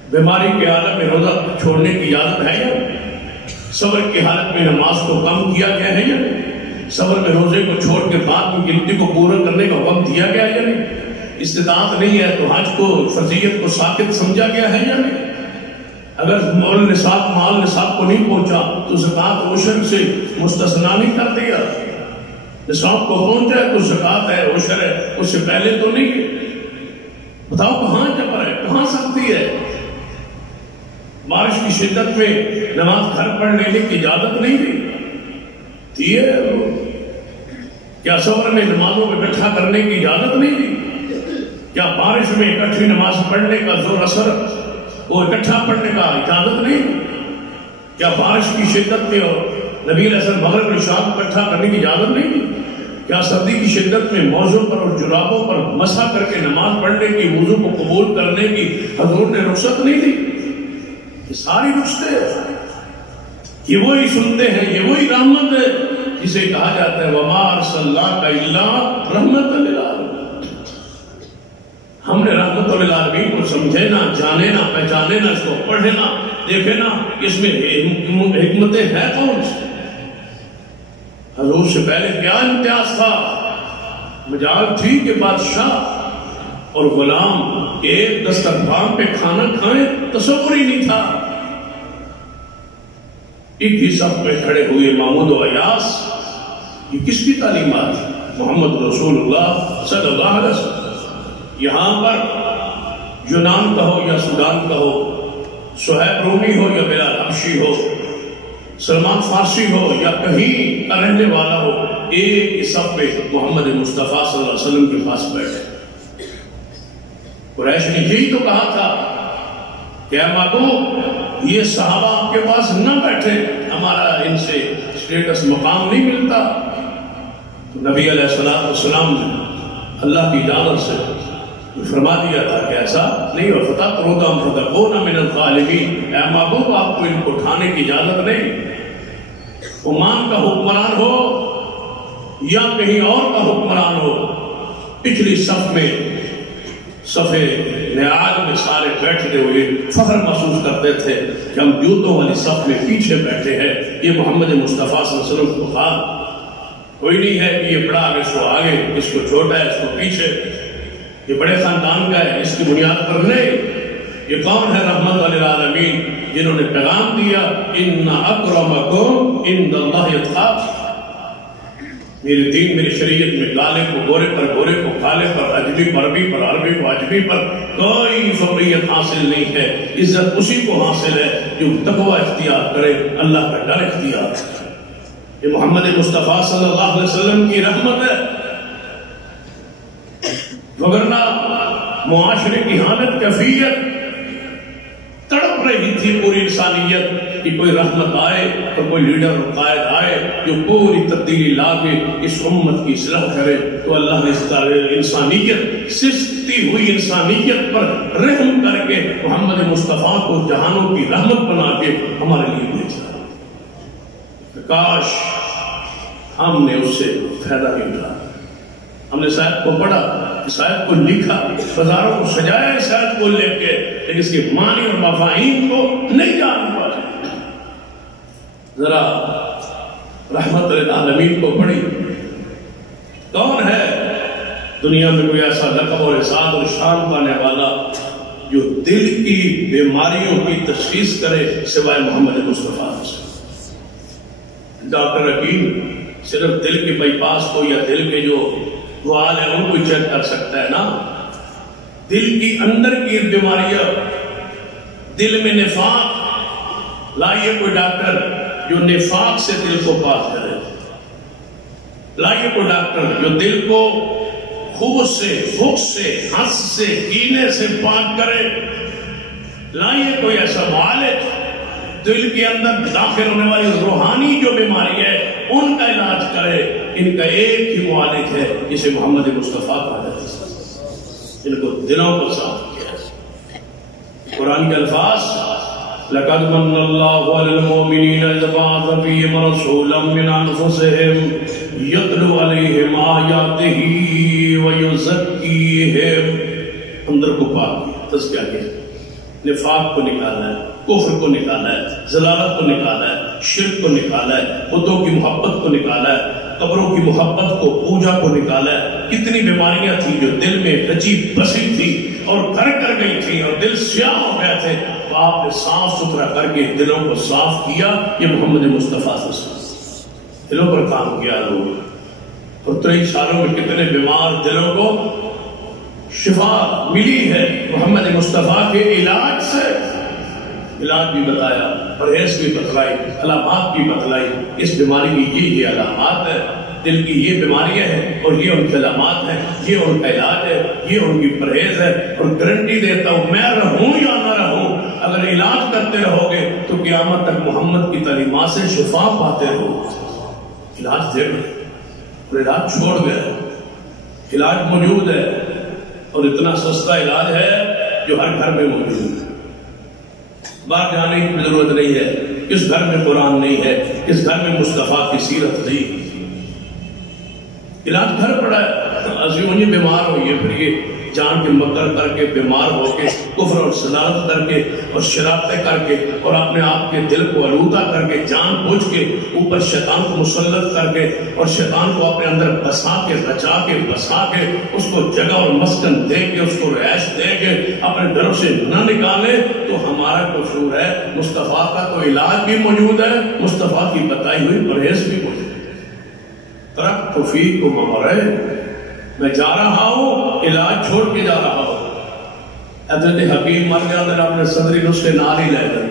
بیماری کے حالت میں روزہ چھوڑنے کی اجازت ہے یا صبر کی حالت میں نماز کو کم کیا گیا ہے یا صبر میں روزے کو چھوڑ کے بعد میں گنتی کو پورا کرنے کا وقت دیا گیا ہے یا نہیں؟ استطاعت نہیں ہے تو حج کو فرضیت کو ساقط سمجھا گیا ہے یا نہیں؟ اگر مال نصاب کو نہیں پہنچا تو زکوٰۃ عشر سے مستثنا نہیں کر دیا۔ نصاب کو پہنچا ہے تو زکوٰۃ ہے، عشر ہے، اس سے پہلے تو نہیں ہے۔ بتاؤ کہاں جبر ہے، کہاں سختی ہے؟ بارش کی شدت میں نماز گھر پڑھ لینے کی اجازت نہیں دی ہے۔ کیا صبر میں نمازوں کو اکٹھا کرنے کی اجازت نہیں دی؟ کیا بارش میں اکٹھی نماز پڑھنے کا زور اثر وہ اکٹھا پڑھنے کا اجازت نہیں دی؟ کیا بارش کی شدت میں اور نبی علیہ السلام مغرب اور عشاء کو اکٹھا کرنے کی اجازت نہیں دی؟ کیا سردی کی شدت میں موزوں پر اور جرابوں پر مسح کر کے نماز پڑھنے کی، وضو کو قبول کرنے کی حضور نے رخصت نہیں دی؟ یہ ساری رخصتیں یہ وہی سنتے ہیں، یہ وہی رحمت ہے جسے کہا جاتا ہے وَمَا أَرْسَلْنَاكَ إِلَّا رَحْمَةً لِلْعَالَمِينَ۔ ہم نے رحمت للعالمین کو سمجھے نا، جانے نا، پہچانے نا، اس کو پڑھے نا، دیکھے نا اس میں حکمتیں ہیں کون سی؟ حضور سے پہلے کیا امتیاز تھا؟ مجال تھی کہ بادشاہ اور غلام ایک دسترخوان پہ کھانا کھائیں، تصور ہی نہیں تھا۔ ایک ہی صف میں کھڑے ہوئے محمود و ایاس، یہ کس کی تعلیمات؟ محمد رسول اللہ صلی اللہ علیہ وسلم۔ یہاں پر یونان کا ہو یا سودان کا ہو، صہیب رومی ہو یا بلال حبشی ہو، سلمان فارسی ہو یا کہیں کا رہنے والا ہو، ایک ہی صف میں محمد مصطفیٰ صلی اللہ علیہ وسلم کے پاس بیٹھے۔ قریش نے یہی تو کہا تھا کہ اے محبوب یہ صحابہ آپ کے پاس نہ بیٹھے، ہمارا ان سے اسٹیٹس مقام نہیں ملتا۔ تو نبی علیہ السلام نے اللہ کی اجازت سے فرما دیا تھا کہ ایسا نہیں ہو فَتَقْرُدَمْ فَتَقُونَ مِنَ الظَّالِمِينَ۔ اے محبوب آپ کو ان کو اٹھانے کی اجازت نہیں۔ عمان کا حکمران ہو یا کہیں اور کا حکمران ہو، پچھلی صف میں صفے نعال میں سارے بیٹھتے ہوئے فخر محسوس کرتے تھے کہ ہم جوتوں والی صف میں پیچھے بیٹھے ہیں۔ یہ محمد مصطفیٰ صلی اللہ علیہ وسلم کو کہا کوئی نہیں ہے کہ یہ بڑا آگے اس کو آگے، اس کو چھوٹا ہے اس کو پیچھے، یہ بڑے خاندان کا ہے، اس کی بنیاد پر نہیں۔ یہ کون ہے رحمت للعالمین جنہوں نے پیغام دیا ان اکرمکم عند اللہ اتقاکم۔ میرے دین میری شریعت میں کالے کو گورے پر، گورے کو کالے پر، عجمی پر عربی پر، عربی کو عجمی پر کوئی فوقیت حاصل نہیں ہے۔ عزت اسی کو حاصل ہے جو تقوی اختیار کرے، اللہ کا ڈر اختیار کرے۔ یہ محمد مصطفیٰ صلی اللہ علیہ وسلم کی رحمت ہے، وگرنہ معاشرے کی حالت کیفیت تڑپ رہی تھی پوری انسانیت کہ کوئی رحمت آئے اور کوئی لیڈر اور قائد آئے جو پوری تبدیلی لا کے اس امت کی اصلاح کرے۔ تو اللہ نے اس انسانیت، سستی ہوئی انسانیت پر رحم کر کے محمد مصطفیٰ کو جہانوں کی رحمت بنا کے ہمارے لیے بھیجا۔ کاش ہم نے اس سے فائدہ نہیں اٹھایا۔ ہم نے شاید کو پڑھا، شاید کو لکھا، بازاروں کو سجایا شاید کو لے کے، لیکن اس کے معنی اور مفاہیم کو نہیں جان پائے۔ ذرا رحمت للعالمین کو پڑھی۔ کون ہے دنیا میں کوئی ایسا لقب اور اعزاز اور شان پانے والا جو دل کی بیماریوں کی تشخیص کرے سوائے محمد مصطفیٰ سے؟ ڈاکٹر حکیم صرف دل کے بائی پاس کو یا دل کے جو وہ حال ہے، ان کو چیک کر سکتا ہے نا۔ دل کی اندر کی بیماریاں، دل میں نفاق، لائیے کوئی ڈاکٹر جو نفاق سے دل کو پاک کرے، لائیے کوئی ڈاکٹر جو دل کو خوب سے، بھوک سے، ہنس سے، کینے سے پاک کرے، لائیے کوئی ایسا معالج دل کے اندر داخل ہونے والی روحانی جو بیماری ہے ان کا علاج کرے۔ ان کا ایک ہی معالج ہے جسے محمد مصطفیٰ کہا جاتا ہے، ان کو دلوں کو صاف کیا ہے۔ قرآن کے الفاظ لَقَدْ مَنَّ اللَّهُ عَلَى الْمُؤْمِنِينَ إِذْ بَعَثَ فِيهِمْ رَسُولًا مِّنْ أَنفُسِهِمْ يَتْلُو عَلَيْهِمْ آيَاتِهِ وَيُزَكِّيهِمْ۔ اندر کو پاک کیا، تزکیہ کیا، نفاق کو نکالا ہے، کفر کو نکالا ہے، ضلالت کو نکالا ہے، شرک کو نکالا ہے، بتوں کی محبت کو نکالا ہے، قبروں کی محبت کو، پوجا کو نکالا ہے۔ کتنی بیماریاں تھیں جو دل میں رچی بسی تھی اور گھر کر گئی تھی اور دل سیاہ ہو گئے تھے، تو آپ نے صاف ستھرا کر کے دلوں کو صاف کیا۔ یہ محمد مصطفیٰ سے دلوں پر کام کیا لوگ، اور 23 سالوں میں کتنے بیمار دلوں کو شفا ملی ہے محمد مصطفیٰ کے علاج سے۔ علاج بھی بتایا، پرہیز بھی بتلائی، علامات بھی بتلائی، اس بیماری کی یہ علامات ہے، دل کی یہ بیماریاں ہیں اور یہ ان کے علامات ہیں، یہ ان کا علاج ہے، یہ ان کی پرہیز ہے۔ اور گارنٹی دیتا ہوں، میں رہوں یا نہ رہوں، اگر علاج کرتے رہو گے تو قیامت تک محمد کی تعلیمات سے شفا پاتے رہو۔ علاج دے گئے اور علاج چھوڑ گئے، علاج موجود ہے، اور اتنا سستا علاج ہے جو ہر گھر میں موجود ہے۔ باہر جانے کی ضرورت نہیں ہے، کس گھر میں قرآن نہیں ہے، کس گھر میں مصطفیٰ کی سیرت نہیں، علاج گھر پڑا ہے۔ عظیم یہ بیمار ہوئی ہے، پھر یہ جان کے مکر کر کے، بیمار ہو کے، کفر اور صدارت کر کے اور شرارتیں کر کے اور اپنے آپ کے دل کو آلودہ کر کے، جان بوجھ کے اوپر شیطان کو مسلط کر کے اور شیطان کو اپنے اندر بسا کے، رچا کے، بسا کے، اس کو جگہ اور مسکن دے کے، اس کو رہائش دے کے اپنے گھروں سے نہ نکالے تو ہمارا قصور ہے۔ مصطفیٰ کا تو علاج بھی موجود ہے، مصطفیٰ کی بتائی ہوئی پرہیز بھی موجود ہے۔ ترک توفیق کو ممرے، میں جا رہا ہوں، علاج چھوڑ کے جا رہا ہوں۔ حضرت حکیم مر گیا در اپنے صدری نسخے نال ہی لے گئے،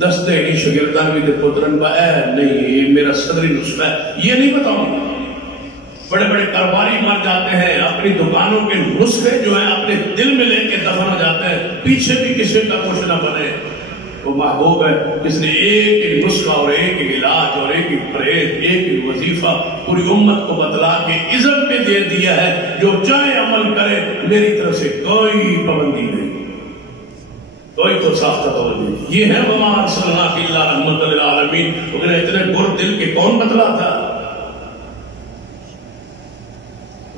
دستے نہیں شگردان بھی دے پترن با اے نہیں یہ میرا صدری نسخہ ہے، یہ نہیں بتاؤں۔ بڑے بڑے کاروباری مر جاتے ہیں، اپنی دکانوں کے نسخے جو ہیں اپنے دل میں لے کے دفن ہو جاتے ہیں، پیچھے بھی کسی کا کچھ نہ بنے۔ وہ محبوب ہے جس نے ایک ایک نسخہ اور ایک ایک علاج اور ایک ایک پرہیز، ایک ایک وظیفہ پوری امت کو بتلا کے عزت پہ دے دیا ہے، جو چاہے عمل کرے، میری طرف سے کوئی پابندی نہیں، کوئی تو ساختہ پابندی نہیں۔ یہ ہے وما ارسلناک الا رحمۃ للعالمین۔ اگر اتنے گر دل کے کون بتلا تھا؟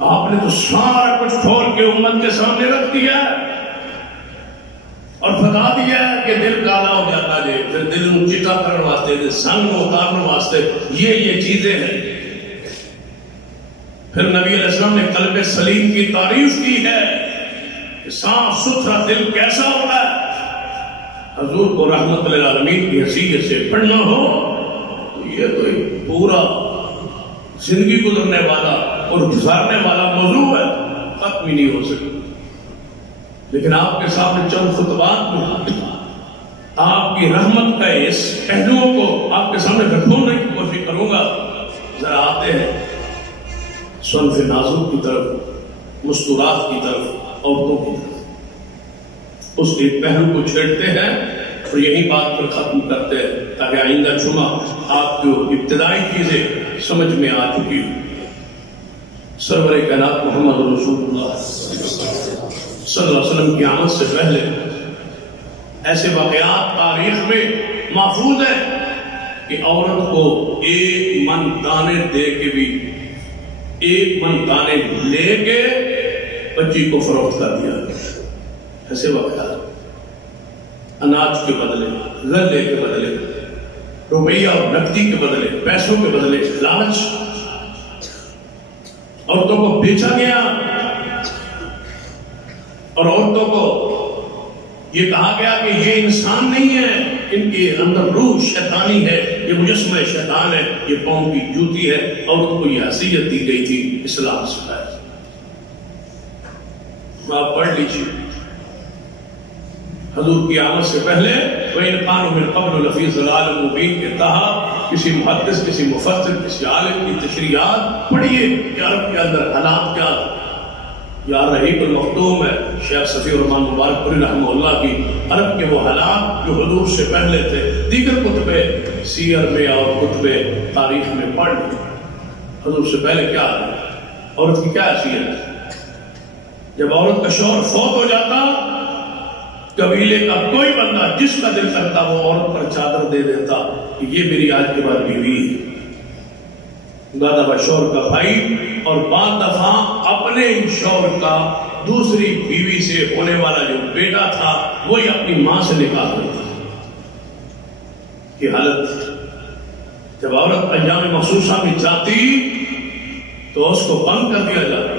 آپ نے تو سارا کچھ کھول کے امت کے سامنے رکھ دیا ہے اور بتا دیا ہے کہ دل کالا ہو جاتا ہے، پھر دل کو چٹا کرنے واسطے، سنگ کو اتارنے واسطے یہ چیزیں ہیں۔ پھر نبی علیہ السلام نے قلب سلیم کی تعریف کی ہے کہ صاف ستھرا دل کیسا ہوتا ہے۔ حضور کو رحمت للعالمین کی حیثیت سے پڑھنا ہو تو یہ تو ایک پورا زندگی گزرنے والا اور گزارنے والا موضوع ہے، ختم ہی نہیں ہو سکتا۔ لیکن آپ کے سامنے چند خطبات میں آپ کی رحمت کا اس پہلوؤں کو آپ کے سامنے رکھنے کی کوشش کروں گا۔ ذرا آتے ہیں صنف نازک کی طرف، مستورات کی طرف، عورتوں کی طرف، اس کے پہلو کو چھیڑتے ہیں اور یہی بات پر ختم کرتے ہیں تاکہ آئندہ جمعہ آپ کو ابتدائی چیزیں سمجھ میں آ چکی ہوں۔ سرور کائنات محمد رسول اللہ صلی اللہ علیہ وسلم کی آمد سے پہلے ایسے واقعات تاریخ میں محفوظ ہیں کہ عورت کو 1 من دانے دے کے بھی، 1 من دانے لے کے بچی کو فروخت کر دیا۔ ایسے واقعات اناج کے بدلے، غلے کے بدلے، روپیہ اور نقدی کے بدلے، پیسوں کے بدلے لالچ، عورتوں کو بیچا گیا اور عورتوں کو یہ کہا گیا کہ یہ انسان نہیں ہے، ان کے اندر روح شیطانی ہے، یہ مجسمہ شیطان ہے، یہ قوم کی جوتی ہے، عورت کو یہ حیثیت دی گئی تھی اسلام سے پہلے۔ آپ پڑھ لیجیے حضور کی آمد سے پہلے وَإِنْ كَانُوا مِنْ قَبْلُ لَفِي ضَلَالٍ مُبِينٍ کے تحت کسی محدث، کسی مفسر، کسی عالم کی تشریحات پڑھیے کہ عرب کے اندر حالات کیا یا رحیق المختوم ہے شیخ صفی الرحمن مبارک پوری رحمہ اللہ کی عرب کے وہ حالات جو حضور سے پہلے تھے دیگر کتب سیر میں اور کتب تاریخ میں پڑھ لیں۔ حضور سے پہلے کیا ہے، عورت کی کیا حیثیت ہے؟ جب عورت کا شوہر فوت ہو جاتا، قبیلے کا کوئی بندہ جس کا دل کرتا وہ عورت پر چادر دے دیتا کہ یہ میری آج کے بعد بیوی ہے۔ بعض دفعہ شوہر کا بھائی اور بعض دفعہ اپنے شوہر کا دوسری بیوی سے ہونے والا جو بیٹا تھا وہی اپنی ماں سے نکاح کرتا۔ یہ حالت جب عورت ایام مخصوصہ میں جاتی تو اس کو بند کر دیا جاتا۔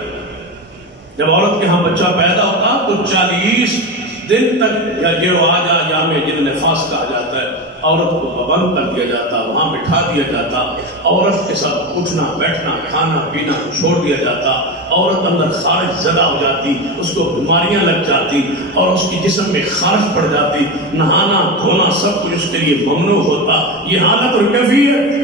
جب عورت کے ہاں بچہ پیدا ہوتا تو 40 دن تک یا جو آجا یا میں جن نفاس کہا جاتا ہے عورت کو پابند کر دیا جاتا، وہاں بٹھا دیا جاتا، عورت کے ساتھ اٹھنا بیٹھنا کھانا پینا چھوڑ دیا جاتا، عورت اندر خارج زدہ ہو جاتی، اس کو بیماریاں لگ جاتی اور اس کی جسم میں خارج پڑ جاتی، نہانا دھونا سب کچھ اس کے لیے ممنوع ہوتا۔ یہ حالت اور کیفیت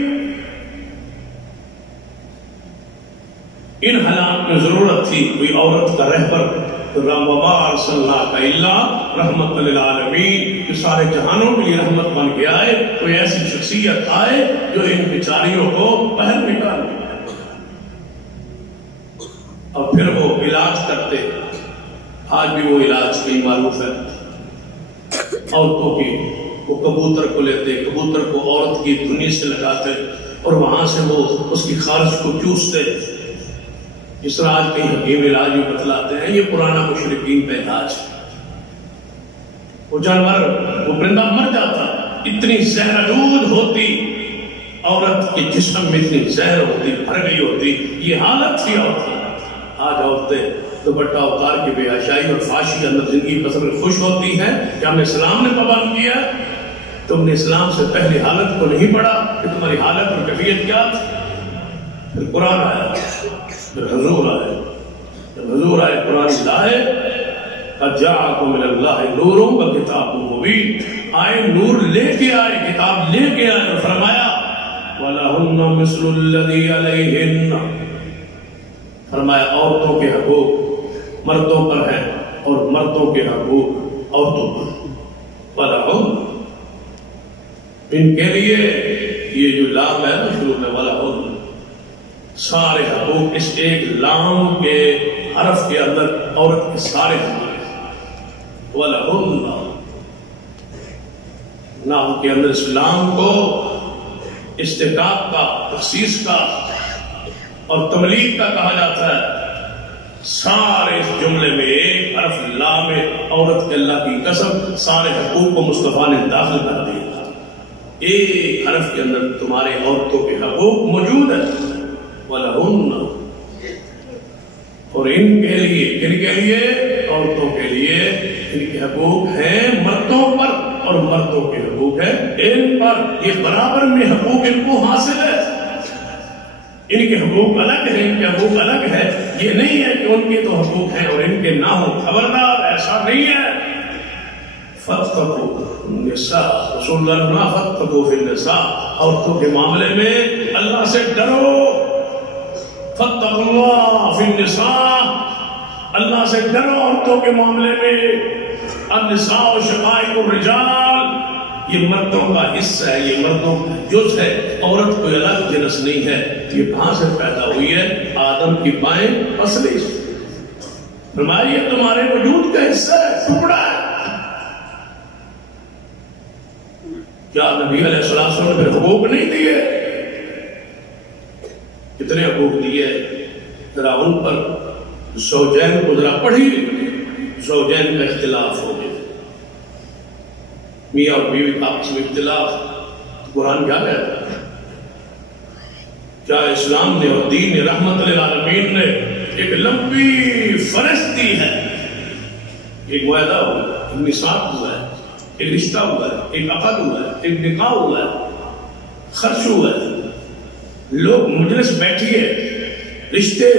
ان حالات میں ضرورت تھی کوئی عورت کا رہبر وَمَا أَرْسَلْنَاكَ إِلَّا رَحْمَةً لِلْعَالَمِينَ کہ سارے جہانوں کے لیے رحمت بن کے آئے، کوئی ایسی شخصیت آئے جو ان بیچاریوں کو باہر نکالے اور پھر وہ علاج کرتے۔ آج بھی وہ علاج کئی معروف ہے عورتوں کی، وہ کبوتر کو لیتے، کبوتر کو عورت کی دھنی سے لگاتے اور وہاں سے وہ اس کی خارج کو چوستے، جس طرح آج کئی حکیم علاج بھی بتلاتے ہیں۔ یہ پرانا مشرکین کا علاج، وہ جانور وہ پرندہ مر جاتا، اتنی زہرآلود ہوتی عورت کے جسم میں، اتنی زہر ہوتی، بھر گئی ہوتی، یہ حالت تھی عورت کی۔ آج عورتیں دوپٹہ اتار کے بے حیائی اور فحاشی کے اندر زندگی بسر میں خوش ہوتی ہیں کہ ہمیں اسلام نے پابند کیا۔ تم نے اسلام سے پہلی حالت کو نہیں پڑھا کہ تمہاری حالت اور کیفیت کیا تھی۔ پھر قرآن آیا، پھر حضور آئے، جب حضور آئے قرآن لائے، قَدْ جَاءَكُم مِّنَ اللَّهِ نُورٌ وَكِتَابٌ مُّبِينٌ، آئے نور لے کے آئے، کتاب لے کے آئے اور فرمایا وَلَهُنَّ مِثْلُ الَّذِي عَلَيْهِنَّ، فرمایا عورتوں کے حقوق مردوں پر ہیں اور مردوں کے حقوق عورتوں پر۔ وَلَهُنَّ، ان کے لیے یہ جو لام ہے شروع میں وَلَهُنَّ، سارے حقوق اس ایک لام کے حرف کے اندر عورت کے سارے حقوق۔ وَلَهُنَّ، نام کے اندر اس لام کو استحقاق کا، تخصیص کا اور تملیک کا کہا جاتا ہے۔ سارے اس جملے میں ایک حرف لام میں عورت کے اللہ کی قسم سارے حقوق کو مصطفیٰ نے داخل کر دیا۔ ایک حرف کے اندر تمہارے عورتوں کے حقوق موجود ہیں۔ وَلَهُنَّ، اور ان کے لیے، کن کے لیے؟ عورتوں کے لیے ان کے حقوق ہیں مردوں پر اور مردوں کے حقوق ہیں ان پر۔ یہ برابر میں حقوق ان کو حاصل ہے۔ ان کے حقوق الگ ہیں، ان کے حقوق الگ ہے، یہ نہیں ہے کہ ان کے تو حقوق ہیں اور ان کے نہ ہو، خبردار ایسا نہیں ہے۔ فَاتَّقُوا النِّسَاءَ، رسول اللہ نے کہا فَاتَّقُوا فِي النِّسَاء، عورتوں کے معاملے میں اللہ سے ڈرو۔ فَاتَّقُوا اللَّهَ فِي النِّسَاءِ، اللہ سے ڈرو عورتوں کے معاملے میں۔ النساء شقائق الرجال، یہ مردوں کا حصہ ہے، یہ مردوں کا جز ہے، عورت کوئی الگ جنس نہیں ہے۔ یہ کہاں سے پیدا ہوئی ہے؟ آدم کی بائیں پسلی سے۔ فرمایا یہ تمہارے وجود کا حصہ ہے، ٹکڑا ہے۔ کیا نبی علیہ السلام نے پھر حقوق نہیں دیے؟ کتنے حقوق دیے؟ ذرا ان پر زوجین کو ذرا پڑھی، زوجین کا اختلاف ہو گیا، میاں اور بیوی کا آپس میں اختلاف، قرآن کیا کہتا ہے؟ کیا اسلام نے اور دین رحمت للعالمین نے ایک لمبی فہرست دی ہے، ایک معاہدہ ہوا، میثاق ہوا ہے ایک رشتہ ہوا ہے، ایک عقد ہوا ہے، ایک نکاح ہوا ہے، خرچ ہوا ہے، لوگ مجلس بیٹھی ہے، رشتے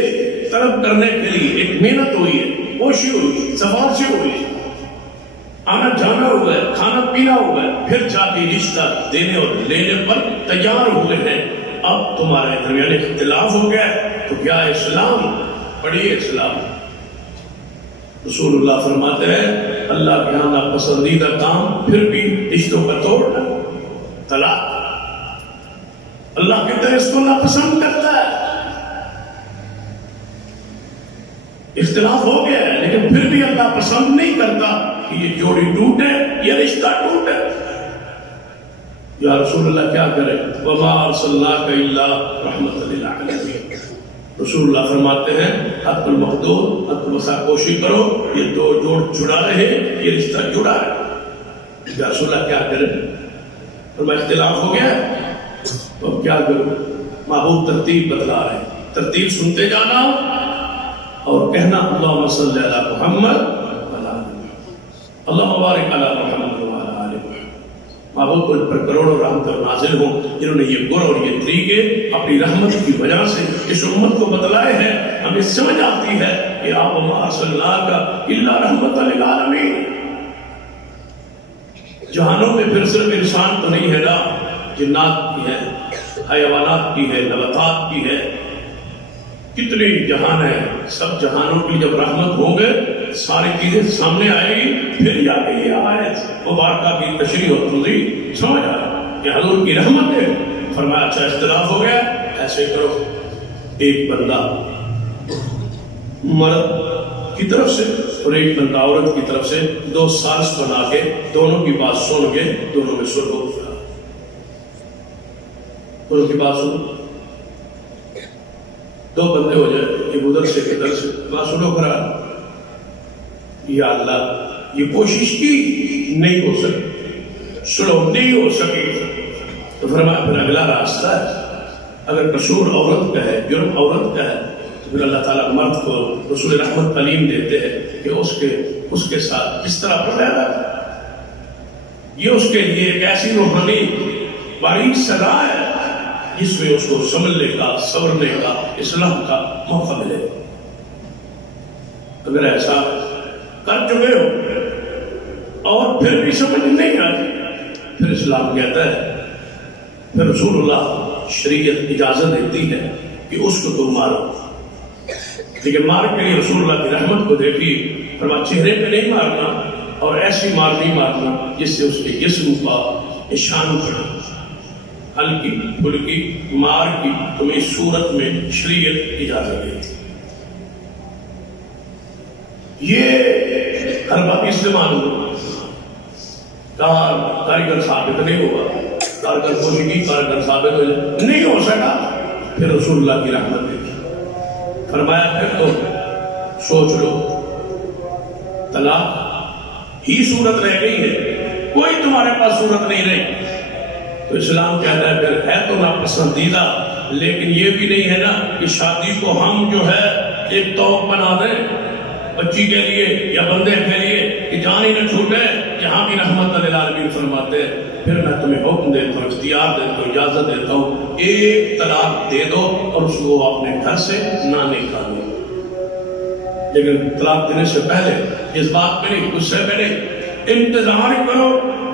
طلب کرنے کے لیے ایک محنت ہوئی ہے، کوشش ہوئی، سفارشیں ہوئی ہے، آنا جانا ہوا ہے، کھانا پینا ہوا ہے، پھر جا کے رشتہ دینے اور لینے پر تیار ہوئے ہیں۔ اب تمہارے درمیان اختلاف ہو گیا تو کیا اسلام؟ پڑھیے اسلام۔ رسول اللہ فرماتے ہیں اللہ کے یہاں ناپسندیدہ کام پھر بھی رشتوں کا توڑنا، طلاق۔ اللہ کی طرح اس کو ناپسند کرتا ہے۔ اختلاف ہو گیا ہے لیکن پھر بھی اللہ پسند نہیں کرتا کہ یہ جوڑی ٹوٹے، یہ رشتہ ٹوٹے۔ یا رسول اللہ کیا کرے؟ وَمَا أَرْسَلْنَاكَ إِلَّا رَحْمَةً لِلْعَالَمِينَ۔ رسول اللہ فرماتے ہیں حد المقدور، حد المسا کوشش کرو یہ دو جوڑ جڑا رہے، یہ رشتہ جڑا رہے۔ یا رسول اللہ کیا کرے؟ فرمایا اختلاف ہو گیا تو کیا کرو؟ محبوب ترتیب بتلا رہے، ترتیب سنتے جانا اور کہنا اللہم صلی علی محمد اللہم بارک علی محمد وعلی آل محمد۔ محبوب کو پر کروڑوں رحمت نازل ہوں جنہوں نے یہ گر اور یہ طریقے اپنی رحمت کی وجہ سے اس امت کو بتلائے ہیں۔ ہمیں سمجھ آتی ہے کہ آپ وما ارسلناک الا رحمت للعالمین۔ جہانوں میں پھر صرف انسان تو نہیں ہے نا، جنات کی ہے، حیوانات کی ہے، نباتات کی ہے، کتنے جہان ہیں۔ سب جہانوں کی جب رحمت ہوں گے ساری چیزیں سامنے آئے گی، پھر جا کے یہ آیت مبارکہ کی تشریح اور توضیح سمجھ آئے کہ حضور کی رحمت ہے۔ فرمایا اچھا اختلاف ہو گیا، ایسے کرو ایک بندہ مرد کی طرف سے اور ایک بندہ عورت کی طرف سے دو سازش بنا کے دونوں کی بات سن کے دونوں میں صلح ہو جائے، دونوں کی بات سنو، دو بندے ہو جائے، ایک ادھر سے ایک ادھر سے، بات سنو کرا یا اللہ یہ کوشش کی نہیں ہو سکی، سلو نہیں ہو سکی، تو فرمایا پھر اگلا راستہ ہے، اگر قصور عورت کا ہے، جرم عورت کا ہے، تو پھر اللہ تعالیٰ مرد کو رسول رحمت تعلیم دیتے ہیں کہ اس کے ساتھ کس طرح پڑھا ہے۔ یہ اس کے لیے ایک ایسی روحانی باریک سزا ہے جس میں اس کو سمجھنے کا، سورنے کا، اصلاح کا موقع ملے۔ اگر ایسا کر چکے ہو اور پھر بھی سمجھ نہیں آتی، پھر اسلام کہتا ہے، پھر رسول اللہ شریعت اجازت دیتی ہے کہ اس کو تم مارو، لیکن مار کے لیے رسول اللہ کی رحمت کو دیکھی، فرمایا چہرے پہ نہیں مارنا اور ایسی مار نہیں مارنا جس سے اس کے جسم کا نشان پڑے، ہلکی پھلکی مار کی تمہیں صورت میں شریعت اجازت دیتی۔ یہ ہر بات استعمال ہو، کاریگر ثابت نہیں ہوگا، کارگر کوشش کی کارگر ثابت ہو جائے، نہیں ہو سکا، پھر رسول اللہ کی رحمت دیکھی، فرمایا پھر تو سوچ لو، طلاق ہی صورت رہ گئی ہے، کوئی تمہارے پاس صورت نہیں رہی، تو اسلام کہتا ہے پھر ہے تو ناپسندیدہ، لیکن یہ بھی نہیں ہے نا کہ شادی کو ہم جو ہے ایک توق بنا دیں بچی کے لیے یا بندے کے لیے کہ جان ہی نہ چھوٹے، یہاں بھی رحمت للعالمین فرماتے ہیں پھر میں تمہیں حکم دیتا ہوں، اختیار دیتا ہوں، اجازت دیتا ہوں، ایک طلاق دے دو اور اس کو اپنے گھر سے نہ نکالو، لیکن طلاق دینے سے پہلے اس بات پہ نہیں، اس سے پہلے انتظار کرو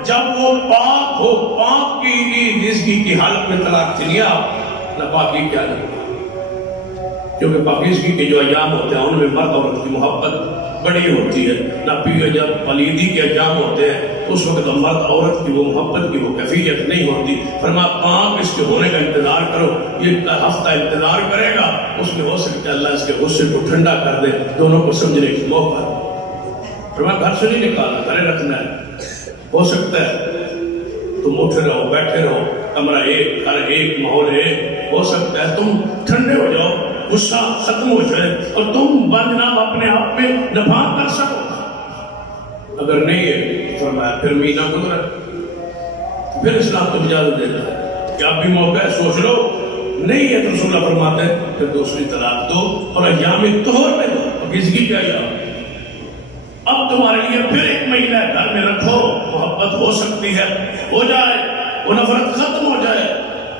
جب وہ پاک ہو، پاک کی رزقی کی حالت میں طلاق دیا، نہ پاکی کیا نہیں، کیونکہ پاکیزگی کے جو ایام ہوتے ہیں ان میں مرد عورت کی محبت بڑی ہوتی ہے، نہ جب پلیدی کے ایام ہوتے ہیں اس وقت مرد عورت کی وہ محبت کی وہ کیفیت نہیں ہوتی۔ فرمایا پاک اس کے ہونے کا انتظار کرو، یہ ہفتہ انتظار کرے گا، اس میں ہو سکتا ہے اللہ اس کے غصے کو ٹھنڈا کر دے، دونوں کو سمجھنے کی موقع۔ فرمایا گھر سے نہیں نکالنا، گھرے رکھنا ہے، ہو سکتا ہے تم اٹھے رہو، بیٹھے رہو، کمرہ ایک، گھر ایک، ماحول ایک، ہو سکتا ہے تم ٹھنڈے ہو جاؤ، غصہ ختم ہو جائے اور تم بجناب اپنے آپ میں نفاذ کر سکو، اگر نہیں ہے فرمایا پھر مینا قدرت، پھر اسلام تم اجازت دیتا ہے کہ آپ بھی موقع ہے سوچ لو، نہیں ہے تو رسول اللہ فرماتے ہیں پھر دوسری طلاق دو اور ایام طہور میں دو، پاکیزگی کیا یاد، اب تمہارے لیے پھر 1 مہینہ گھر میں رکھو، محبت ہو سکتی ہے، ہو جائے، وہ نفرت ختم ہو جائے۔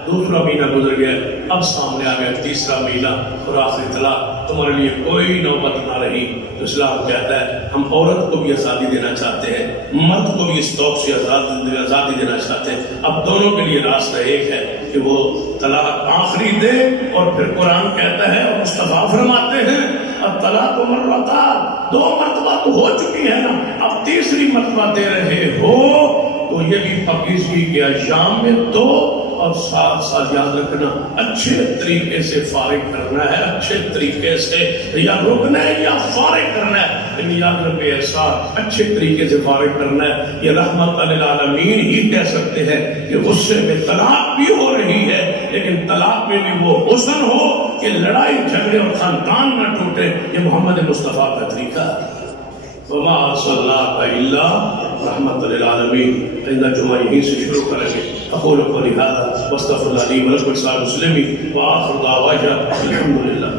دوسرا مہینہ گزر گیا، اب سامنے آ گیا تیسرا مہینہ اور آخری طلاق، تمہارے لیے کوئی نوبت نہ رہی۔ تو اسلام کہتا ہے ہم عورت کو بھی آزادی دینا چاہتے ہیں، مرد کو بھی اس توق سے آزادی دینا چاہتے ہیں۔ اب دونوں کے لیے راستہ ایک ہے کہ وہ طلاق آخری دے، اور پھر قرآن کہتا ہے اور مصطفیٰ فرماتے ہیں اب طلاق مرتان، 2 مرتبہ تو ہو چکی ہے نا، اب تیسری مرتبہ دے رہے ہو تو یہ بھی پاکیزگی کے ایام میں دو، اور ساتھ ساتھ یاد رکھنا اچھے طریقے سے فارغ کرنا ہے، اچھے طریقے سے یا رکنا ہے یا فارغ کرنا ہے، لیکن یاد رکھے ایسا اچھے طریقے سے فارغ کرنا ہے۔ یہ رحمت للعالمین ہی کہہ سکتے ہیں کہ غصے میں طلاق بھی ہو رہی ہے، لیکن طلاق میں بھی وہ حسن ہو کہ لڑائی جھگڑے اور خاندان نہ ٹوٹے۔ یہ محمد مصطفیٰ کا طریقہ ہے۔ وما ارسلناک الا رحمت للعالمین۔ آئندہ جمعہ یہیں سے شروع کریں گے۔ اقول قولی ھذا واستغفر اللہ لی ولکم ولسائر المسلمین وآخر دعوانا الحمد للہ۔